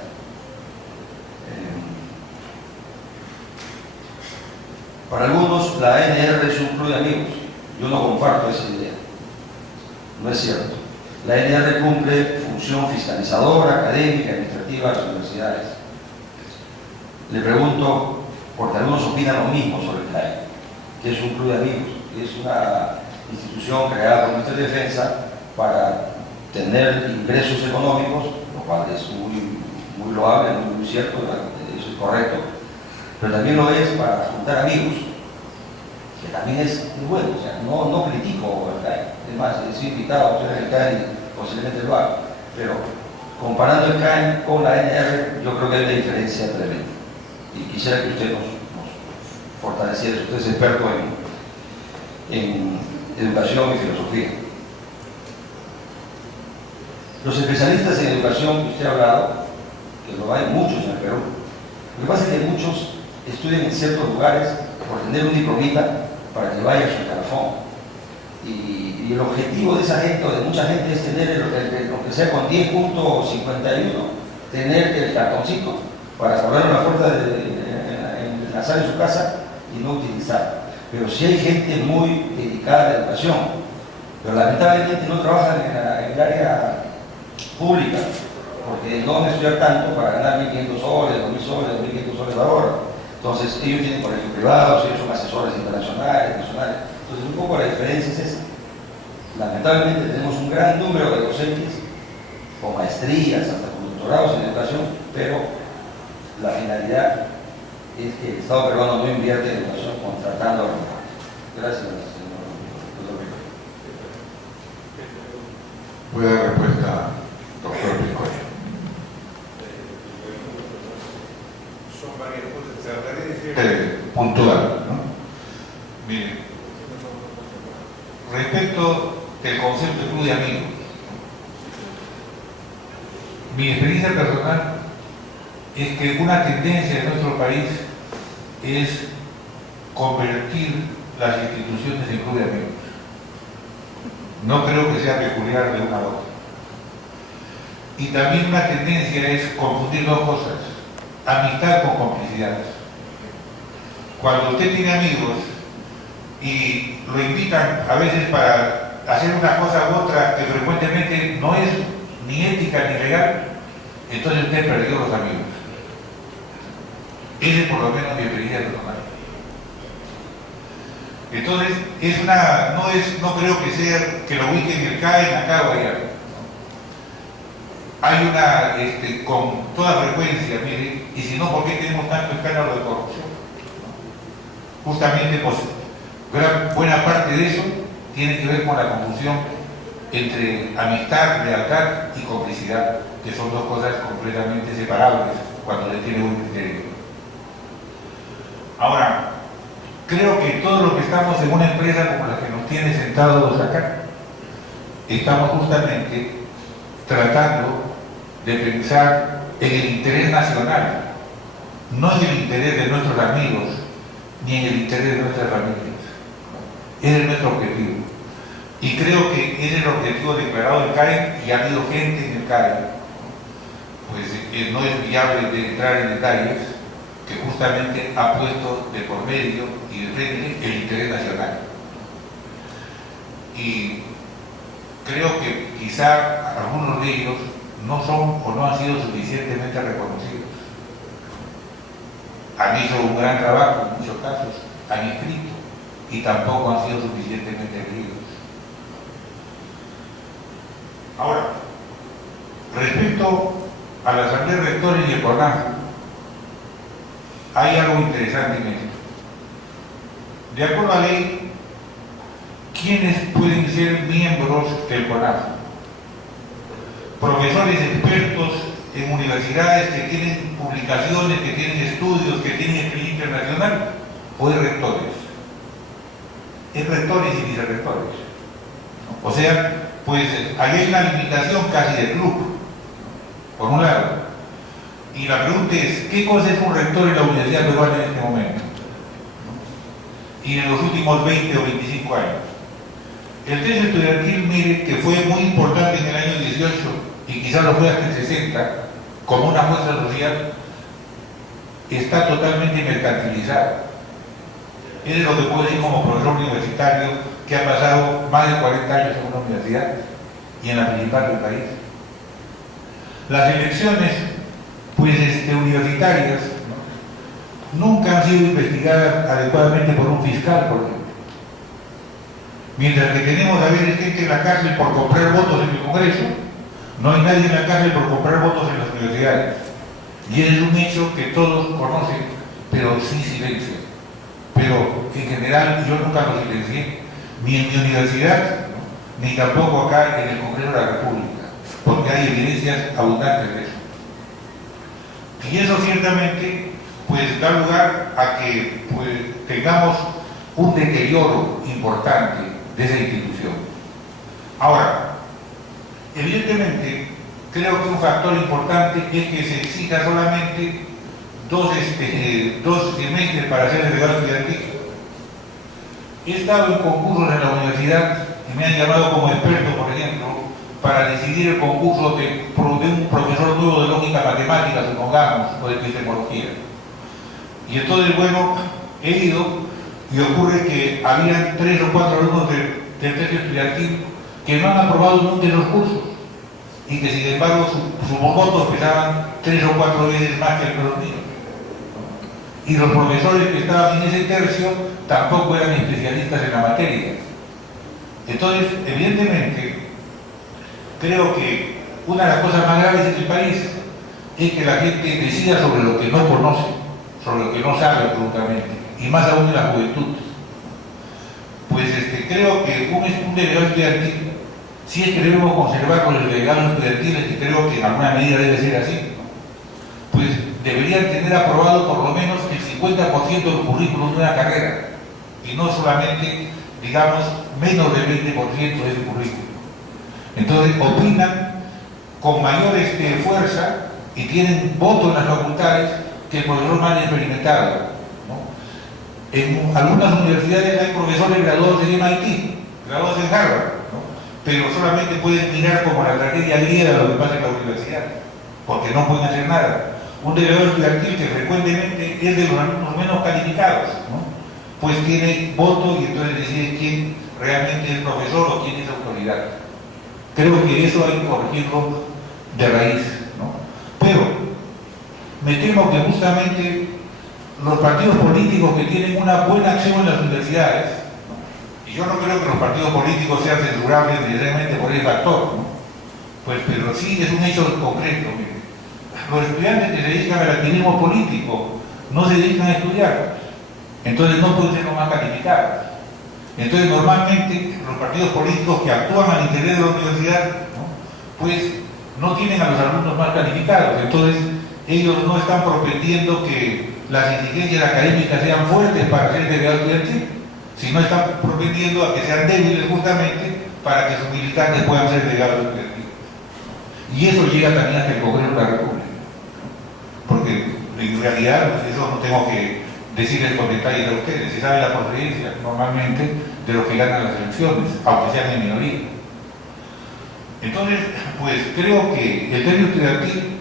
Para algunos, la ANR es un club de amigos. Yo no comparto esa idea. No es cierto. La ANR cumple función fiscalizadora, académica, administrativa de las universidades. Le pregunto, porque algunos opinan lo mismo sobre el CAE, que es un club de amigos, que es una institución creada por el Ministerio de Defensa para tener ingresos económicos, lo cual es muy loable, muy cierto, eso es correcto, pero también lo es para juntar amigos, que también es muy bueno. O sea, no critico al CAE, es más, he sido invitado a hacer el CAE y posiblemente lo haga, pero comparando el CAE con la ANR, yo creo que hay una diferencia tremenda. Y quisiera que usted nos fortaleciera, usted es experto en educación y filosofía. Los especialistas en educación que usted ha hablado, que lo hay muchos en el Perú, lo que pasa es que muchos estudian en ciertos lugares por tener un diplomita para que vaya a su escalafón. Y el objetivo de esa gente o de mucha gente es tener lo que sea con 10.51, tener el cartoncito para ponerlo en la puerta en la sala de su casa y no utilizar. Pero sí hay gente muy dedicada a la educación, pero lamentablemente no trabajan en el área pública, porque no van a estudiar tanto para ganar 1.500 soles, 2.000 soles, 2.500 soles la hora. Entonces ellos tienen colegios privados, ellos son asesores internacionales, nacionales. Entonces un poco la diferencia es esa. Lamentablemente tenemos un gran número de docentes con maestrías, hasta con doctorados en educación, pero la finalidad es que el Estado peruano no invierte en educación contratando a los mejores. Gracias, señor doctor. Voy a dar respuesta, doctor Picoya. Son varias cosas, trataré de decir Puntual, ¿no? Mire, respecto del concepto de club de amigos, mi experiencia personal es que una tendencia en nuestro país es convertir las instituciones en club de amigos. No creo que sea peculiar de una a otra. Y también una tendencia es confundir dos cosas: amistad con complicidad. Cuando usted tiene amigos y lo invitan a veces para hacer una cosa u otra que frecuentemente no es ni ética ni legal, entonces usted perdió los amigos. Esa es por lo menos mi experiencia personal. Entonces, no creo que sea que lo ubiquen en el CAE, en acá o allá. Hay una, con toda frecuencia, mire, y si no, ¿por qué tenemos tanto escándalo de corrupción? Justamente, pues, buena parte de eso tiene que ver con la confusión entre amistad, lealtad y complicidad, que son dos cosas completamente separables cuando se tiene un criterio. Ahora, creo que todos los que estamos en una empresa como la que nos tiene sentados acá, estamos justamente tratando de pensar en el interés nacional, no en el interés de nuestros amigos, ni en el interés de nuestras familias. Ese es nuestro objetivo. Y creo que ese es el objetivo declarado del CAE, y ha habido gente en el CAE, pues no es viable de entrar en detalles, que justamente ha puesto de por medio y de frente el interés nacional. Y creo que quizá algunos de ellos no son o no han sido suficientemente reconocidos. Han hecho un gran trabajo en muchos casos, han escrito y tampoco han sido suficientemente leídos. Ahora, respecto a la Asamblea de Rectores y el CONAFU, hay algo interesante en esto. De acuerdo a la ley, ¿quiénes pueden ser miembros del CONAFU? Profesores expertos en universidades que tienen publicaciones, que tienen estudios, que tienen experiencia internacional, o es rectores. Es rectores y vicerrectores. O sea, pues ahí hay una limitación casi de club, por un lado. Y la pregunta es, ¿qué cosa es un rector en la Universidad Peruana en este momento? Y en los últimos 20 o 25 años. El censo estudiantil, mire, que fue muy importante en el año 18 y quizás lo fue hasta el 60, como una fuerza social, está totalmente mercantilizado. es lo que puedo decir como profesor universitario que ha pasado más de 40 años en una universidad y en la principal del país. Las elecciones pues, universitarias, ¿no?, nunca han sido investigadas adecuadamente por un fiscal, por ejemplo. Mientras que tenemos a veces gente en la cárcel por comprar votos en el Congreso, no hay nadie en la cárcel por comprar votos en las universidades. Y es un hecho que todos conocen, pero sin silencio. Pero en general yo nunca lo silencié, ni en mi universidad, ¿no?, ni tampoco acá en el Congreso de la República, porque hay evidencias abundantes de eso. Y eso ciertamente pues da lugar a que pues, tengamos un deterioro importante de esa institución. Ahora, evidentemente, creo que un factor importante es que se exija solamente dos semestres para ser delegado estudiantil. He estado en concursos en la universidad y me han llamado como experto, por ejemplo, para decidir el concurso de un profesor nuevo de lógica matemática, supongamos, o de epistemología. Y entonces, bueno, he ido y ocurre que habían 3 o 4 alumnos del tercio estudiantil que no han aprobado nunca los cursos y que sin embargo sus votos pesaban 3 o 4 veces más que el de los míos. Y los profesores que estaban en ese tercio tampoco eran especialistas en la materia. Entonces, evidentemente, creo que una de las cosas más graves en el país es que la gente decida sobre lo que no conoce, sobre lo que no sabe absolutamente, y más aún en la juventud. Pues creo que un delegado estudiantil, si es que debemos conservar con los delegados estudiantiles, que creo que en alguna medida debe ser así, pues deberían tener aprobado por lo menos el 50% del currículum de una carrera, y no solamente, digamos, menos del 20% de ese currículum. Entonces opinan con mayor fuerza y tienen voto en las facultades que el profesor más experimentado, ¿no? En algunas universidades hay profesores graduados en MIT, graduados en Harvard, ¿no?, pero solamente pueden mirar como la tragedia griega lo que pasa en la universidad, porque no pueden hacer nada. Un delegado estudiantil que frecuentemente es de los alumnos menos calificados, ¿no?, pues tiene voto y entonces decide quién realmente es profesor o quién es autoridad. Creo que eso hay que corregirlo de raíz, ¿no? Pero me temo que justamente los partidos políticos que tienen una buena acción en las universidades, ¿no?, y yo no creo que los partidos políticos sean censurables necesariamente por ese factor, ¿no?, pues, pero sí es un hecho concreto. Mire. Los estudiantes que se dedican al activismo político no se dedican a estudiar, entonces no pueden ser los más calificados. Entonces normalmente los partidos políticos que actúan al interior de la universidad, ¿no?, pues no tienen a los alumnos más calificados, entonces ellos no están propendiendo que las exigencias académicas sean fuertes para ser delegado estudiantil, sino están propendiendo a que sean débiles justamente para que sus militantes puedan ser delegados estudiantil. Y eso llega también hasta el Congreso de la República, porque en realidad eso no tengo que decirles con detalles a ustedes, se sabe la procedencia normalmente de los que ganan las elecciones, aunque sean en minoría. Entonces, pues creo que el tercio estudiantil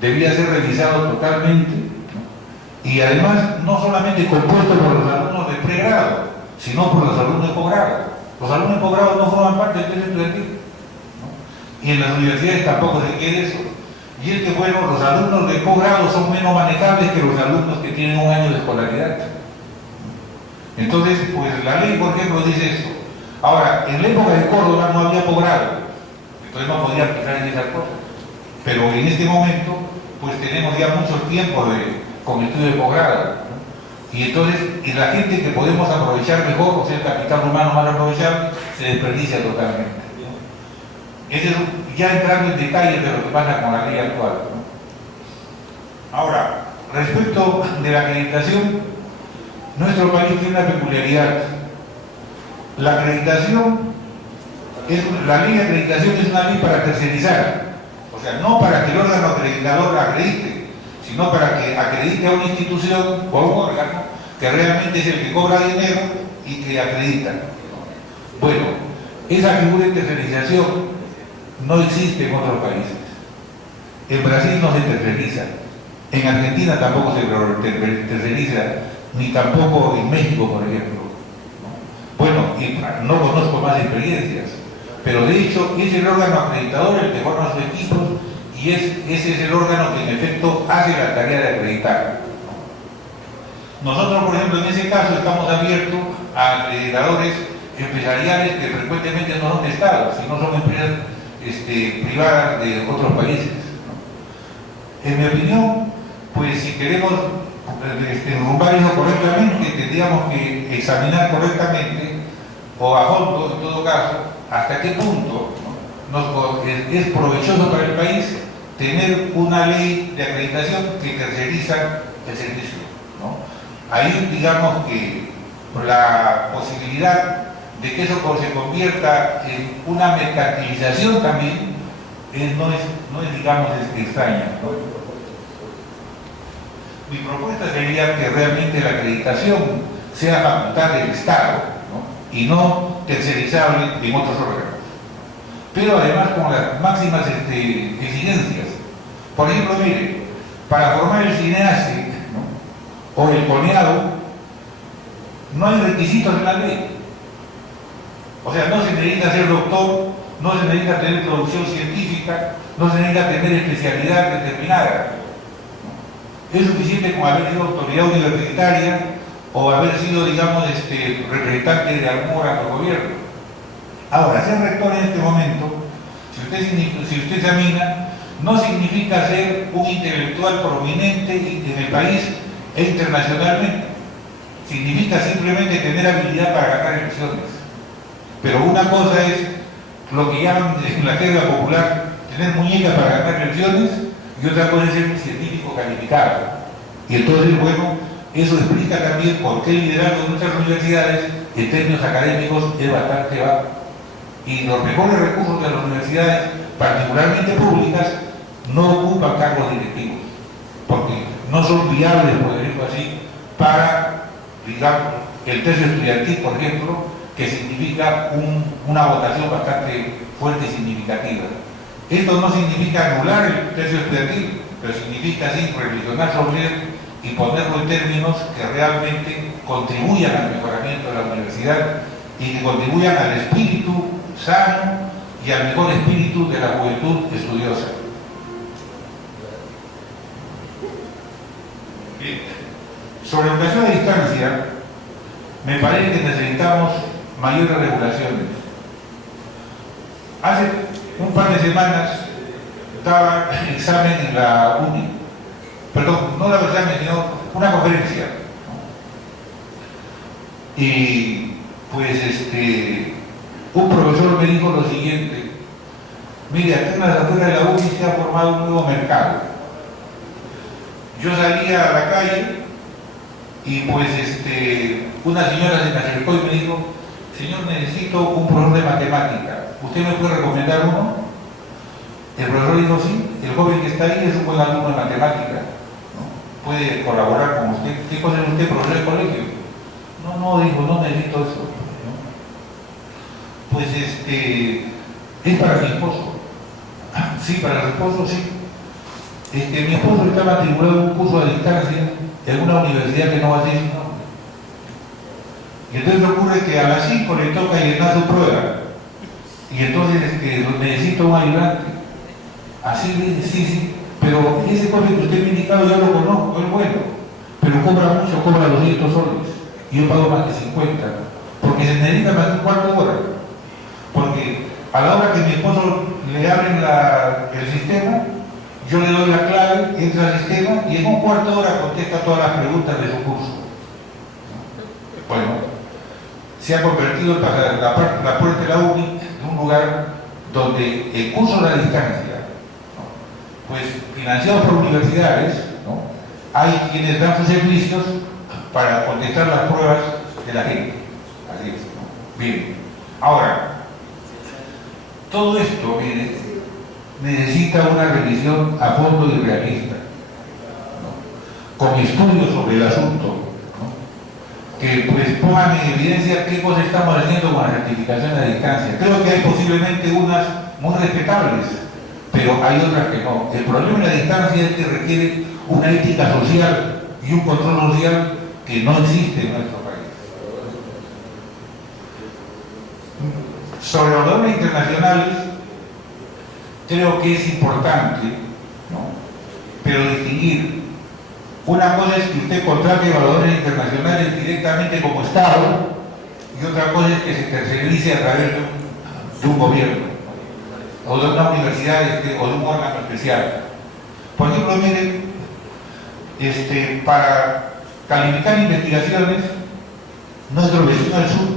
debía ser revisado totalmente, ¿no?, y además no solamente compuesto por los alumnos de pregrado, sino por los alumnos de posgrado. Los alumnos de posgrado no forman parte del tercio estudiantil, ¿no?, y en las universidades tampoco se quiere eso. Y es que, bueno, los alumnos de posgrado son menos manejables que los alumnos que tienen un año de escolaridad. Entonces, pues la ley, por ejemplo, dice eso. Ahora, en la época de Córdoba no había posgrado, entonces no podía aplicar en esas cosas. Pero en este momento, pues tenemos ya mucho tiempo con estudio de posgrado, ¿no? Y entonces, y la gente que podemos aprovechar mejor, o sea, el capital humano más aprovechable, se desperdicia totalmente. Ese es ya entrando en detalles de lo que pasa con la ley actual, ¿no? Ahora, respecto de la acreditación, nuestro país tiene una peculiaridad. La ley de acreditación es una ley para tercerizar, o sea, no para que el órgano acreditador acredite, sino para que acredite a una institución o a un órgano que realmente es el que cobra dinero y que acredita. Bueno, esa figura de tercerización no existe en otros países. En Brasil no se terceriza, en Argentina tampoco se terceriza ni tampoco en México, por ejemplo. Bueno, y no conozco más experiencias, pero de hecho es el órgano acreditador el que forma sus equipos y ese es el órgano que en efecto hace la tarea de acreditar. Nosotros, por ejemplo, en ese caso estamos abiertos a acreditadores empresariales que frecuentemente no son de Estado, sino son empresas privadas de otros países. En mi opinión, pues si queremos enrumbar eso correctamente, tendríamos que examinar correctamente o a fondo, en todo caso, hasta qué punto es provechoso para el país tener una ley de acreditación que terceriza el servicio, ¿no? Ahí digamos que la posibilidad de que eso se convierta en una mercantilización también no es digamos extraña, ¿no? Mi propuesta sería que realmente la acreditación sea facultad del Estado, ¿no? Y no tercerizable en otros órganos. Pero además con las máximas exigencias. Por ejemplo, mire, para formar el CINEASTE, ¿no? O el CONEADO, no hay requisitos en la ley. O sea, no se necesita ser doctor, no se necesita tener producción científica, no se necesita tener especialidad determinada. Es suficiente con haber sido autoridad universitaria o haber sido, digamos, representante de algún órgano de gobierno. Ahora, ser rector en este momento, si usted examina, no significa ser un intelectual prominente en el país e internacionalmente. Significa simplemente tener habilidad para ganar elecciones. Pero una cosa es lo que llaman en la jerga popular tener muñeca para ganar elecciones y otra cosa es ser un científico calificado. Y entonces, bueno, eso explica también por qué el liderazgo de nuestras universidades en términos académicos es bastante bajo. Y los mejores recursos de las universidades, particularmente públicas, no ocupan cargos directivos, porque no son viables, por decirlo así, para, digamos, el tercio estudiantil, por ejemplo, que significa una votación bastante fuerte y significativa. Esto no significa anular el tercio estudiantil, pero significa sí reflexionar sobre él y ponerlo en términos que realmente contribuyan al mejoramiento de la universidad y que contribuyan al espíritu sano y al mejor espíritu de la juventud estudiosa. Bien. Sobre educación a distancia, me parece que necesitamos mayores regulaciones. Hace un par de semanas estaba en examen en la UNI, perdón, no la examen, sino una conferencia, ¿no? Y pues un profesor me dijo lo siguiente: mire, aquí en las afueras de la UNI se ha formado un nuevo mercado. Yo salía a la calle y pues una señora se me acercó y me dijo: señor, necesito un profesor de matemática, ¿usted me puede recomendar uno? El profesor dijo: sí, el joven que está ahí es un buen alumno de matemática, ¿no? Puede colaborar con usted. ¿Qué cosa es usted, profesor de colegio? No, dijo, no necesito eso, ¿no? Pues es para mi esposo. Sí, para el esposo, sí. Mi esposo está matriculado en un curso a distancia en una universidad que no va a ser, ¿no? Y entonces ocurre que a las 5 le toca llenar su prueba. Y entonces necesito un ayudante. Así dice, sí, pero ese coche que usted me ha indicado yo lo conozco, es bueno, pero cobra mucho, cobra 200 soles. Y yo pago más de 50, porque se necesita más de un cuarto de hora. Porque a la hora que mi esposo le abren el sistema, yo le doy la clave, entra al sistema y en un cuarto de hora contesta todas las preguntas de su curso. Bueno, se ha convertido la puerta de la UNI en un lugar donde el curso a la distancia, ¿no? Pues financiados por universidades, ¿no? Hay quienes dan sus servicios para contestar las pruebas de la gente. Así es, ¿no? Bien. Ahora, todo esto, mire, necesita una revisión a fondo y realista, ¿no? Con estudios sobre el asunto, ¿no? Que pues pongan en evidencia qué cosas estamos haciendo con la certificación a distancia. Creo que hay posiblemente unas muy respetables, pero hay otras que no. El problema de la distancia es que requiere una ética social y un control social que no existe en nuestro país. Sobre evaluadores internacionales, creo que es importante, ¿no?, pero distinguir. Una cosa es que usted contrate evaluadores internacionales directamente como Estado, y otra cosa es que se tercerice a través de un gobierno, o de una universidad, o de un órgano especial. Por ejemplo, miren, para calificar investigaciones, nuestro vecino del sur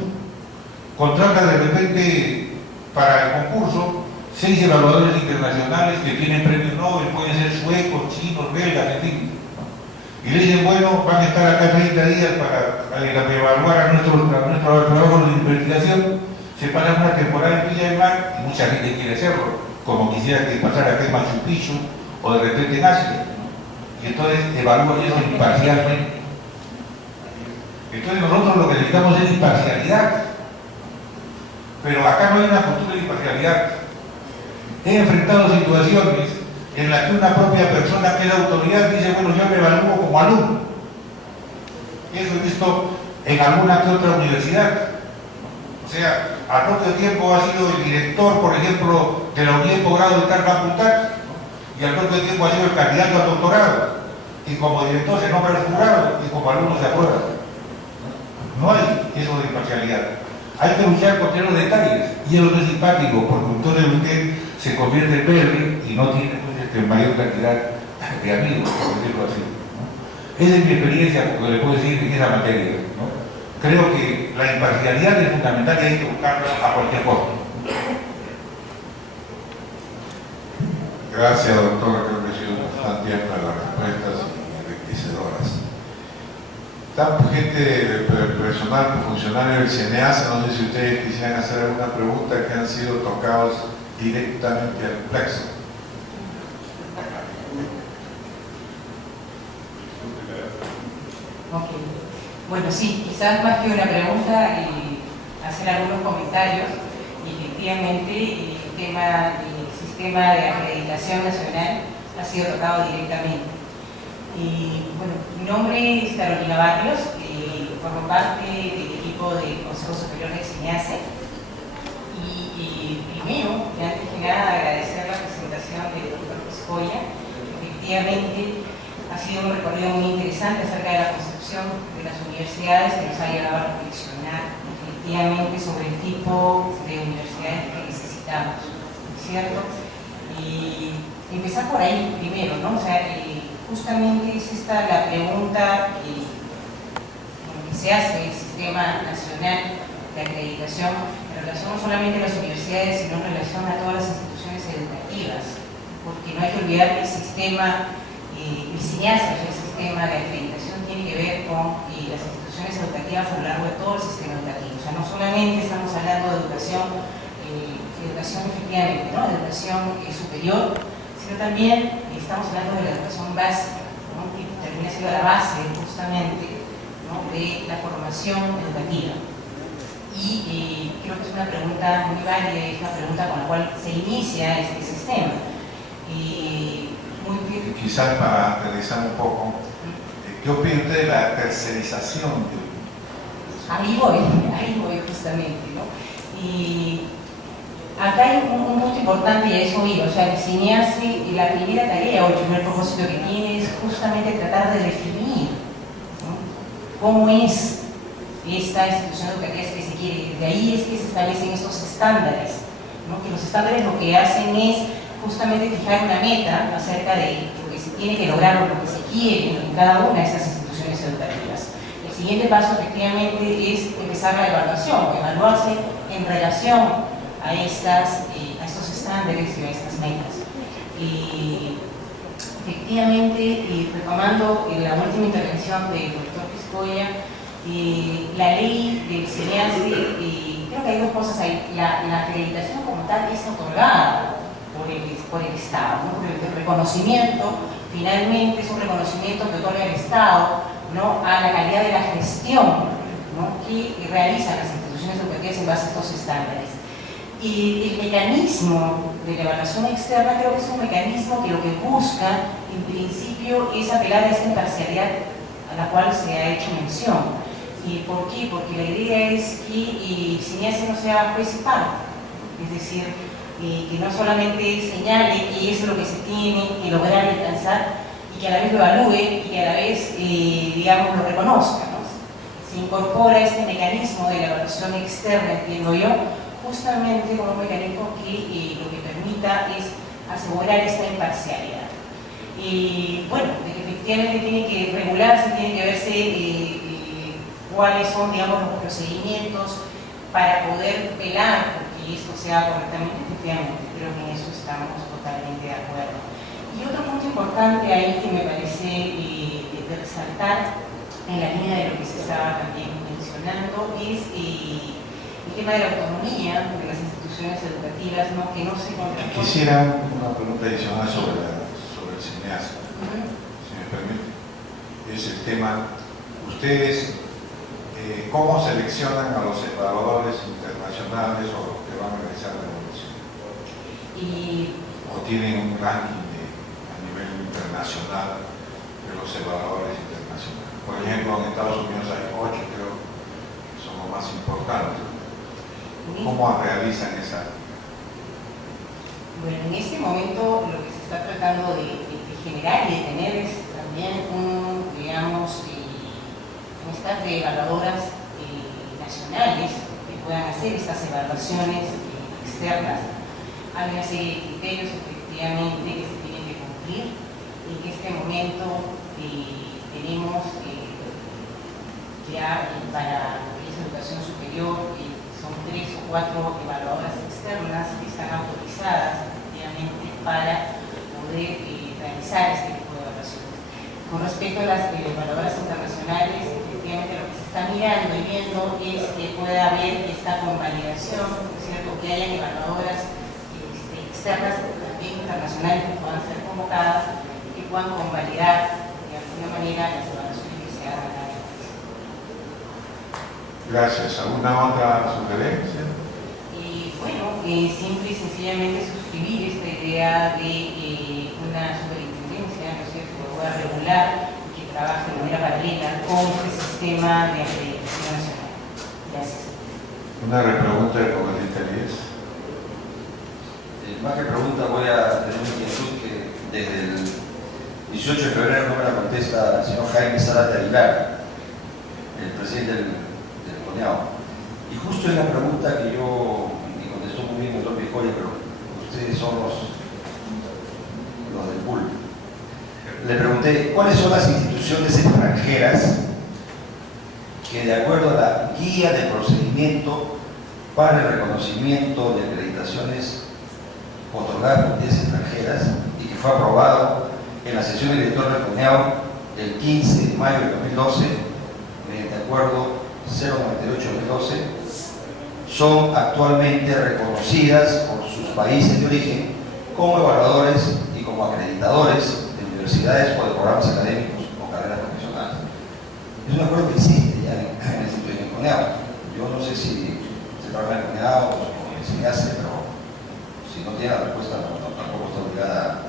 contrata de repente para el concurso 6 evaluadores internacionales que tienen premios Nobel, pueden ser suecos, chinos, belgas, en fin, ¿no? Y le dicen, bueno, van a estar acá 30 días para evaluar a nuestro trabajo de investigación. Se pasa una temporada en Villa del Mar y mucha gente quiere hacerlo, como quisiera que pasara acá en Machu Picchu o de repente en Asia, ¿no? Y entonces evalúan eso imparcialmente. Entonces nosotros lo que necesitamos es imparcialidad, pero acá no hay una cultura de imparcialidad. He enfrentado situaciones en las que una propia persona que es autoridad dice, bueno, yo me evalúo como alumno. Eso he visto en alguna que otra universidad. O sea, al propio tiempo ha sido el director, por ejemplo, de la unidad de posgrado de tal facultad, ¿no?, y al propio tiempo ha sido el candidato a doctorado, y como director se nombra el jurado, y como alumno se aprueba. No hay eso de imparcialidad. Hay que luchar contra los detalles, y eso no es simpático, porque entonces usted se convierte en verde y no tiene mayor cantidad de amigos, por decirlo así, ¿no? Esa es mi experiencia, porque le puedo decir en esa materia, ¿no? Creo que la imparcialidad es fundamental y hay que buscarla a cualquier costo. Gracias, doctor, creo que ha sido bastante amplia las respuestas y enriquecedoras. Está gente personal, funcionario del CNEAS, no sé si ustedes quisieran hacer alguna pregunta, que han sido tocados directamente al plexo. Ok. Bueno, sí, quizás más que una pregunta, hacer algunos comentarios. Y efectivamente, el tema del sistema de acreditación nacional ha sido tocado directamente. Bueno, mi nombre es Carolina Barrios, formo parte del equipo del Consejo Superior del CNEACE. Y primero, y antes que nada, agradecer la presentación del doctor Piscoya. Efectivamente, ha sido un recorrido muy interesante acerca de la construcción de las universidades que nos ha llevado a reflexionar efectivamente sobre el tipo de universidades que necesitamos, ¿cierto? Y empezar por ahí primero, ¿no? O sea, justamente es esta la pregunta que se hace del Sistema Nacional de Acreditación en relación no solamente a las universidades, sino en relación a todas las instituciones educativas, porque no hay que olvidar que el sistema, el CNEACE, el sistema de acreditación, tiene que ver con las instituciones educativas a lo largo de todo el sistema educativo. O sea, no solamente estamos hablando de educación efectivamente, ¿no?, de educación superior, sino también estamos hablando de la educación básica, ¿no?, que termina siendo la base justamente, ¿no?, de la formación educativa. Y creo que es una pregunta muy válida, es una pregunta con la cual se inicia este sistema. Quizás para aterrizar un poco, ¿qué opina usted de la tercerización? Ahí voy justamente, ¿no? Y acá hay un punto importante y a eso iba. O sea, el CNEACE, la primera tarea o el primer propósito que tiene es justamente tratar de definir, ¿no?, cómo es esta institución educativa que se quiere. De ahí es que se establecen estos estándares, ¿no?, que los estándares lo que hacen es justamente fijar una meta acerca de lo que se tiene que lograr o lo que se quiere en cada una de estas instituciones educativas. El siguiente paso efectivamente es empezar la evaluación, evaluarse en relación a estos estándares y a estas metas. Efectivamente, retomando la última intervención del doctor Piscoya, la ley del CNEACE, creo que hay dos cosas ahí. La acreditación como tal es otorgada por el Estado, ¿no? El reconocimiento, finalmente, es un reconocimiento que otorga el Estado, ¿no?, a la calidad de la gestión, ¿no?, que realizan las instituciones educativas en base a estos estándares. Y el mecanismo de la evaluación externa creo que es un mecanismo que lo que busca, en principio, es apelar a esta imparcialidad a la cual se ha hecho mención. ¿Y por qué? Porque la idea es que SINIASE no sea juez y parte, es decir, que no solamente señale qué es lo que se tiene que lograr y alcanzar, y que a la vez lo evalúe y que a la vez, digamos, lo reconozca, ¿no? Se incorpora este mecanismo de la evaluación externa, entiendo yo, justamente como un mecanismo que lo que permita es asegurar esta imparcialidad. Bueno, de que efectivamente tiene que regularse, tiene que verse cuáles son, digamos, los procedimientos para poder velar porque esto sea correctamente, efectivamente, creo que en eso estamos totalmente de acuerdo. Y otro punto importante ahí que me parece de resaltar en la línea de lo que se estaba también mencionando es el tema de la autonomía de las instituciones educativas, ¿no? Que no se contrapone. Quisiera una pregunta adicional sobre el cineasta, si me permite. Es el tema, ustedes, ¿cómo seleccionan a los evaluadores internacionales o los que van a realizar la evaluación? ¿O tienen un ranking a nivel internacional de los evaluadores internacionales? Por ejemplo, en Estados Unidos hay 8, creo, que son los más importantes. ¿Cómo realizan esa? Bueno, en este momento lo que se está tratando de generar y de tener es también digamos, estas de evaluadoras nacionales que puedan hacer estas evaluaciones externas. Hay una serie de criterios efectivamente que se tienen que cumplir. En este momento tenemos ya para lo que es educación superior son 3 o 4 evaluadoras externas que están autorizadas efectivamente para poder realizar este tipo de evaluaciones. Con respecto a las evaluadoras internacionales, efectivamente lo que se está mirando y viendo es que pueda haber esta convalidación, ¿no es cierto?, que hayan evaluadoras externas, también internacionales, que puedan ser convocadas y que puedan convalidar de alguna manera las evaluaciones que se hagan a la país. Gracias. ¿Alguna otra sugerencia? Bueno, simple y sencillamente suscribir esta idea de una superintendencia, ¿no es cierto?, que pueda regular y que trabaje de manera paralela con este sistema de acreditación nacional. Gracias. Una repregunta del congresista Elías. Más que pregunta, voy a tener una inquietud que desde el 18 de febrero no me la contesta el señor Jaime Zárate Aguilar, el presidente del CONEAO. Y justo es la pregunta que yo, y contestó muy bien el doctor Pijoya, pero ustedes son los del pool. Le pregunté, ¿cuáles son las instituciones extranjeras que, de acuerdo a la guía de procedimiento para el reconocimiento de acreditaciones otorgadas por extranjeras y que fue aprobado en la sesión del director del CONEAO el 15 de mayo de 2012, mediante acuerdo 098-2012, son actualmente reconocidas por sus países de origen como evaluadores y como acreditadores de universidades o de programas académicos o carreras profesionales? Es un acuerdo que existe ya en el CONEAO. Yo no sé si se trabaja en el CONEAO o se hace, pero si no tiene la respuesta, tampoco está obligada.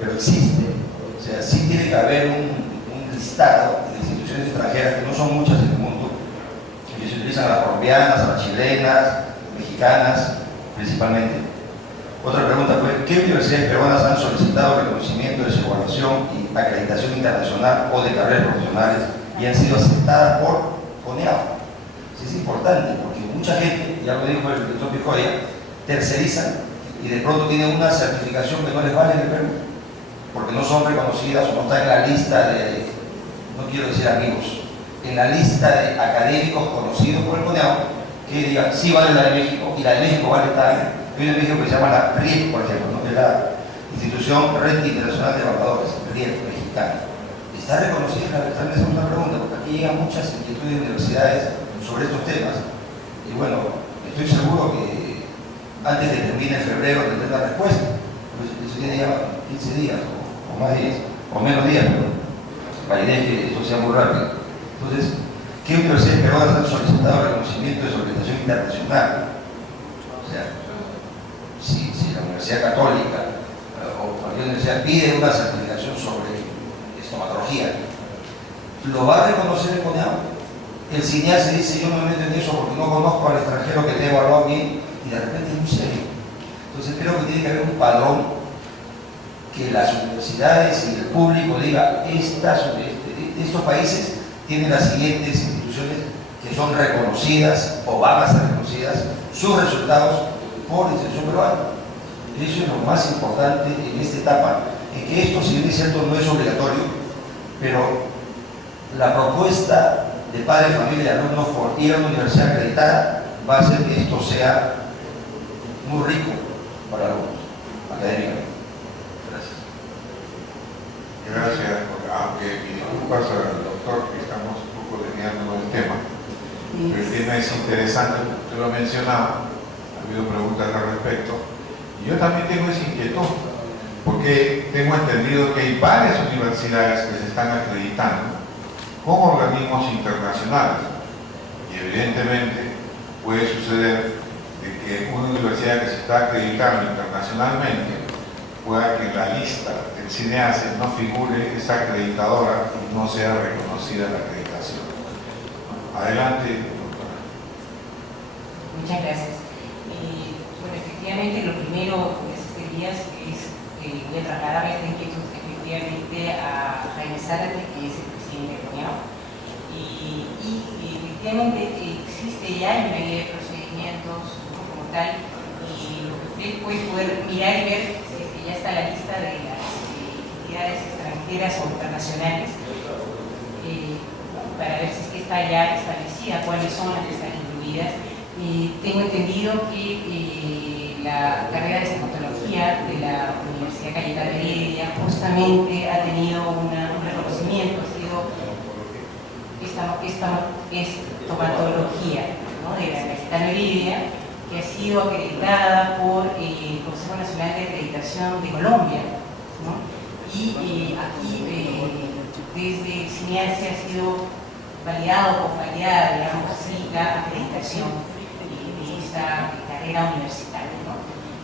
Pero existe. O sea, sí tiene que haber un listado de instituciones extranjeras, que no son muchas en el mundo, que se utilizan a las colombianas, a las chilenas, mexicanas, principalmente. Otra pregunta fue, ¿qué universidades peruanas han solicitado reconocimiento de su evaluación y acreditación internacional o de carreras profesionales y han sido aceptadas por CONEAO? Sí, es importante, porque mucha gente, ya lo dijo el doctor Pijoya, tercerizan y de pronto tienen una certificación que no les vale en el Perú, porque no son reconocidas o no está en la lista de, no quiero decir amigos, en la lista de académicos conocidos por el CONEAO, que digan, sí vale la de México, y la de México vale tal. Hay una de México que se llama la RIEC, por ejemplo, ¿no?, que es la Institución Red Internacional de Evaluadores, RIEC mexicana. ¿Está reconocida? También es una pregunta, porque aquí llegan muchas inquietudes de universidades sobre estos temas. Y bueno, estoy seguro que antes de que termine febrero tendré la respuesta. Pues eso tiene ya 15 días o más días, o menos días, pero la idea es que esto sea muy rápido. Entonces, ¿qué universidades peruanas han solicitado reconocimiento de su acreditación internacional? O sea, si la Universidad Católica o cualquier universidad pide una certificación sobre estomatología, ¿lo va a reconocer el CONEAU? El cineasta dice, yo no me meto en eso porque no conozco al extranjero que te evaluó bien, y de repente es muy serio. Entonces creo que tiene que haber un padrón que las universidades y el público diga, estos países tienen las siguientes instituciones que son reconocidas o van a ser reconocidas, sus resultados por la institución peruana. Eso es lo más importante en esta etapa, en que esto, si bien es cierto, no es obligatorio, pero la propuesta de padres de familia y alumnos por ir a una universidad acreditada va a hacer que esto sea muy rico para alumnos académicamente. Gracias. Gracias, aunque mis disculpas al doctor que estamos un poco desviando del tema, pero el tema es interesante, usted lo mencionaba, ha habido preguntas al respecto, y yo también tengo esa inquietud, porque tengo entendido que hay varias universidades que se están acreditando con organismos internacionales, y evidentemente puede suceder de que una universidad que se está acreditando internacionalmente pueda que en la lista del cineasta no figure esa acreditadora y no sea reconocida la acreditación. Adelante, doctora. Muchas gracias. Bueno, efectivamente, lo primero, Elías, es que voy a trasladarle esta inquietud efectivamente a Jaime Zárate, que es el presidente de CONEAU, y efectivamente existe ya una guía de procedimientos como tal, y lo que usted puede poder mirar y ver si es que ya está la lista de las entidades extranjeras o internacionales, para ver si es que está ya establecida cuáles son las que están incluidas. Tengo entendido que la carrera de cinematología de la Universidad Cayetano Heredia justamente ha tenido un reconocimiento, ha sido esta estomatología, ¿no?, de la Cayetano Heredia, que ha sido acreditada por el Consejo Nacional de Acreditación de Colombia, ¿no? Y aquí desde cineasta ha sido validado o convalidada, digamos así, la acreditación de esta carrera universitaria, ¿no?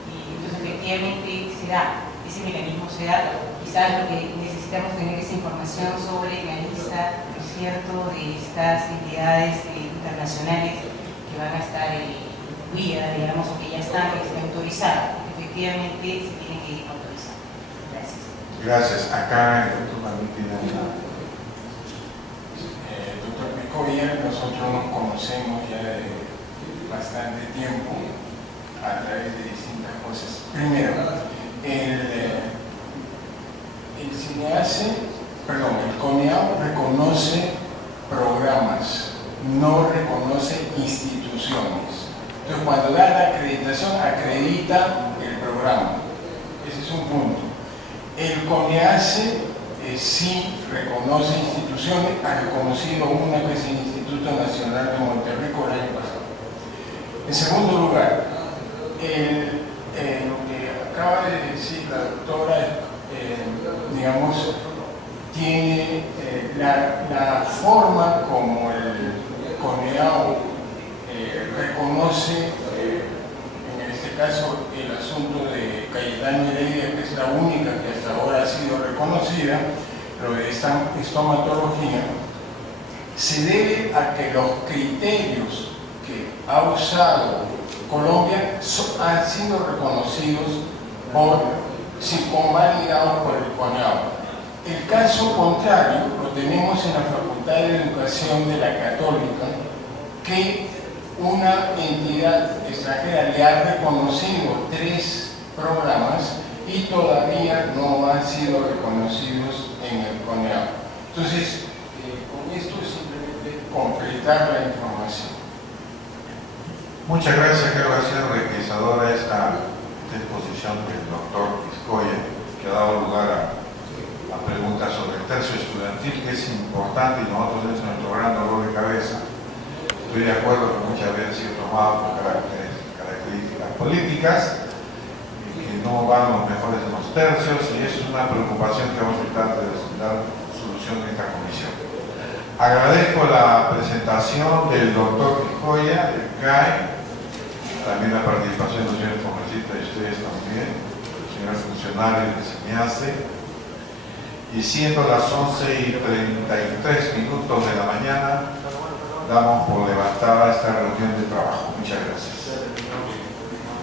Y entonces efectivamente se da, ese mecanismo se da. Quizás lo que necesitamos tener es información sobre la lista, ¿no es cierto?, de estas entidades internacionales que van a estar incluidas, digamos, o que ya están autorizadas. Efectivamente se tienen que ir autorizando. Gracias. Gracias. Acá el doctor también tiene una. Doctor Picoya, nosotros nos conocemos ya de bastante tiempo a través de distintas cosas. Primero, el CONEAU reconoce programas, no reconoce instituciones. Entonces, cuando da la acreditación, acredita el programa. Ese es un punto. El CONEACE sí reconoce instituciones, ha reconocido una que es el Instituto Nacional de Monterrico el año pasado. En segundo lugar, lo que acaba de decir la doctora, digamos, tiene la forma como el CONEAU reconoce, en este caso, el asunto de Cayetano Heredia, que es la única que hasta ahora ha sido reconocida, lo de esta estomatología, se debe a que los criterios que ha usado Colombia han sido reconocidos convalidados por el CONEAU. El caso contrario lo tenemos en la Facultad de Educación de la Católica, que una entidad extranjera le ha reconocido 3 programas y todavía no han sido reconocidos en el CONEAU. Entonces, con esto es simplemente completar la información. Muchas gracias, creo que ha sido enriquecedora esta exposición del doctor Piscoya, que ha dado lugar a preguntas sobre el tercio estudiantil, que es importante, y nosotros es nuestro gran dolor de cabeza. Estoy de acuerdo que muchas veces ha sido tomado por características políticas, que no van los mejores en los tercios, y eso es una preocupación que vamos a tratar de dar solución en esta comisión. Agradezco la presentación del doctor Piscoya, del CAE, también la participación de los señores congresistas y ustedes también, los señores funcionarios del CINEASE. Y siendo las 11:33 de la mañana, damos por levantada esta reunión de trabajo. Muchas gracias.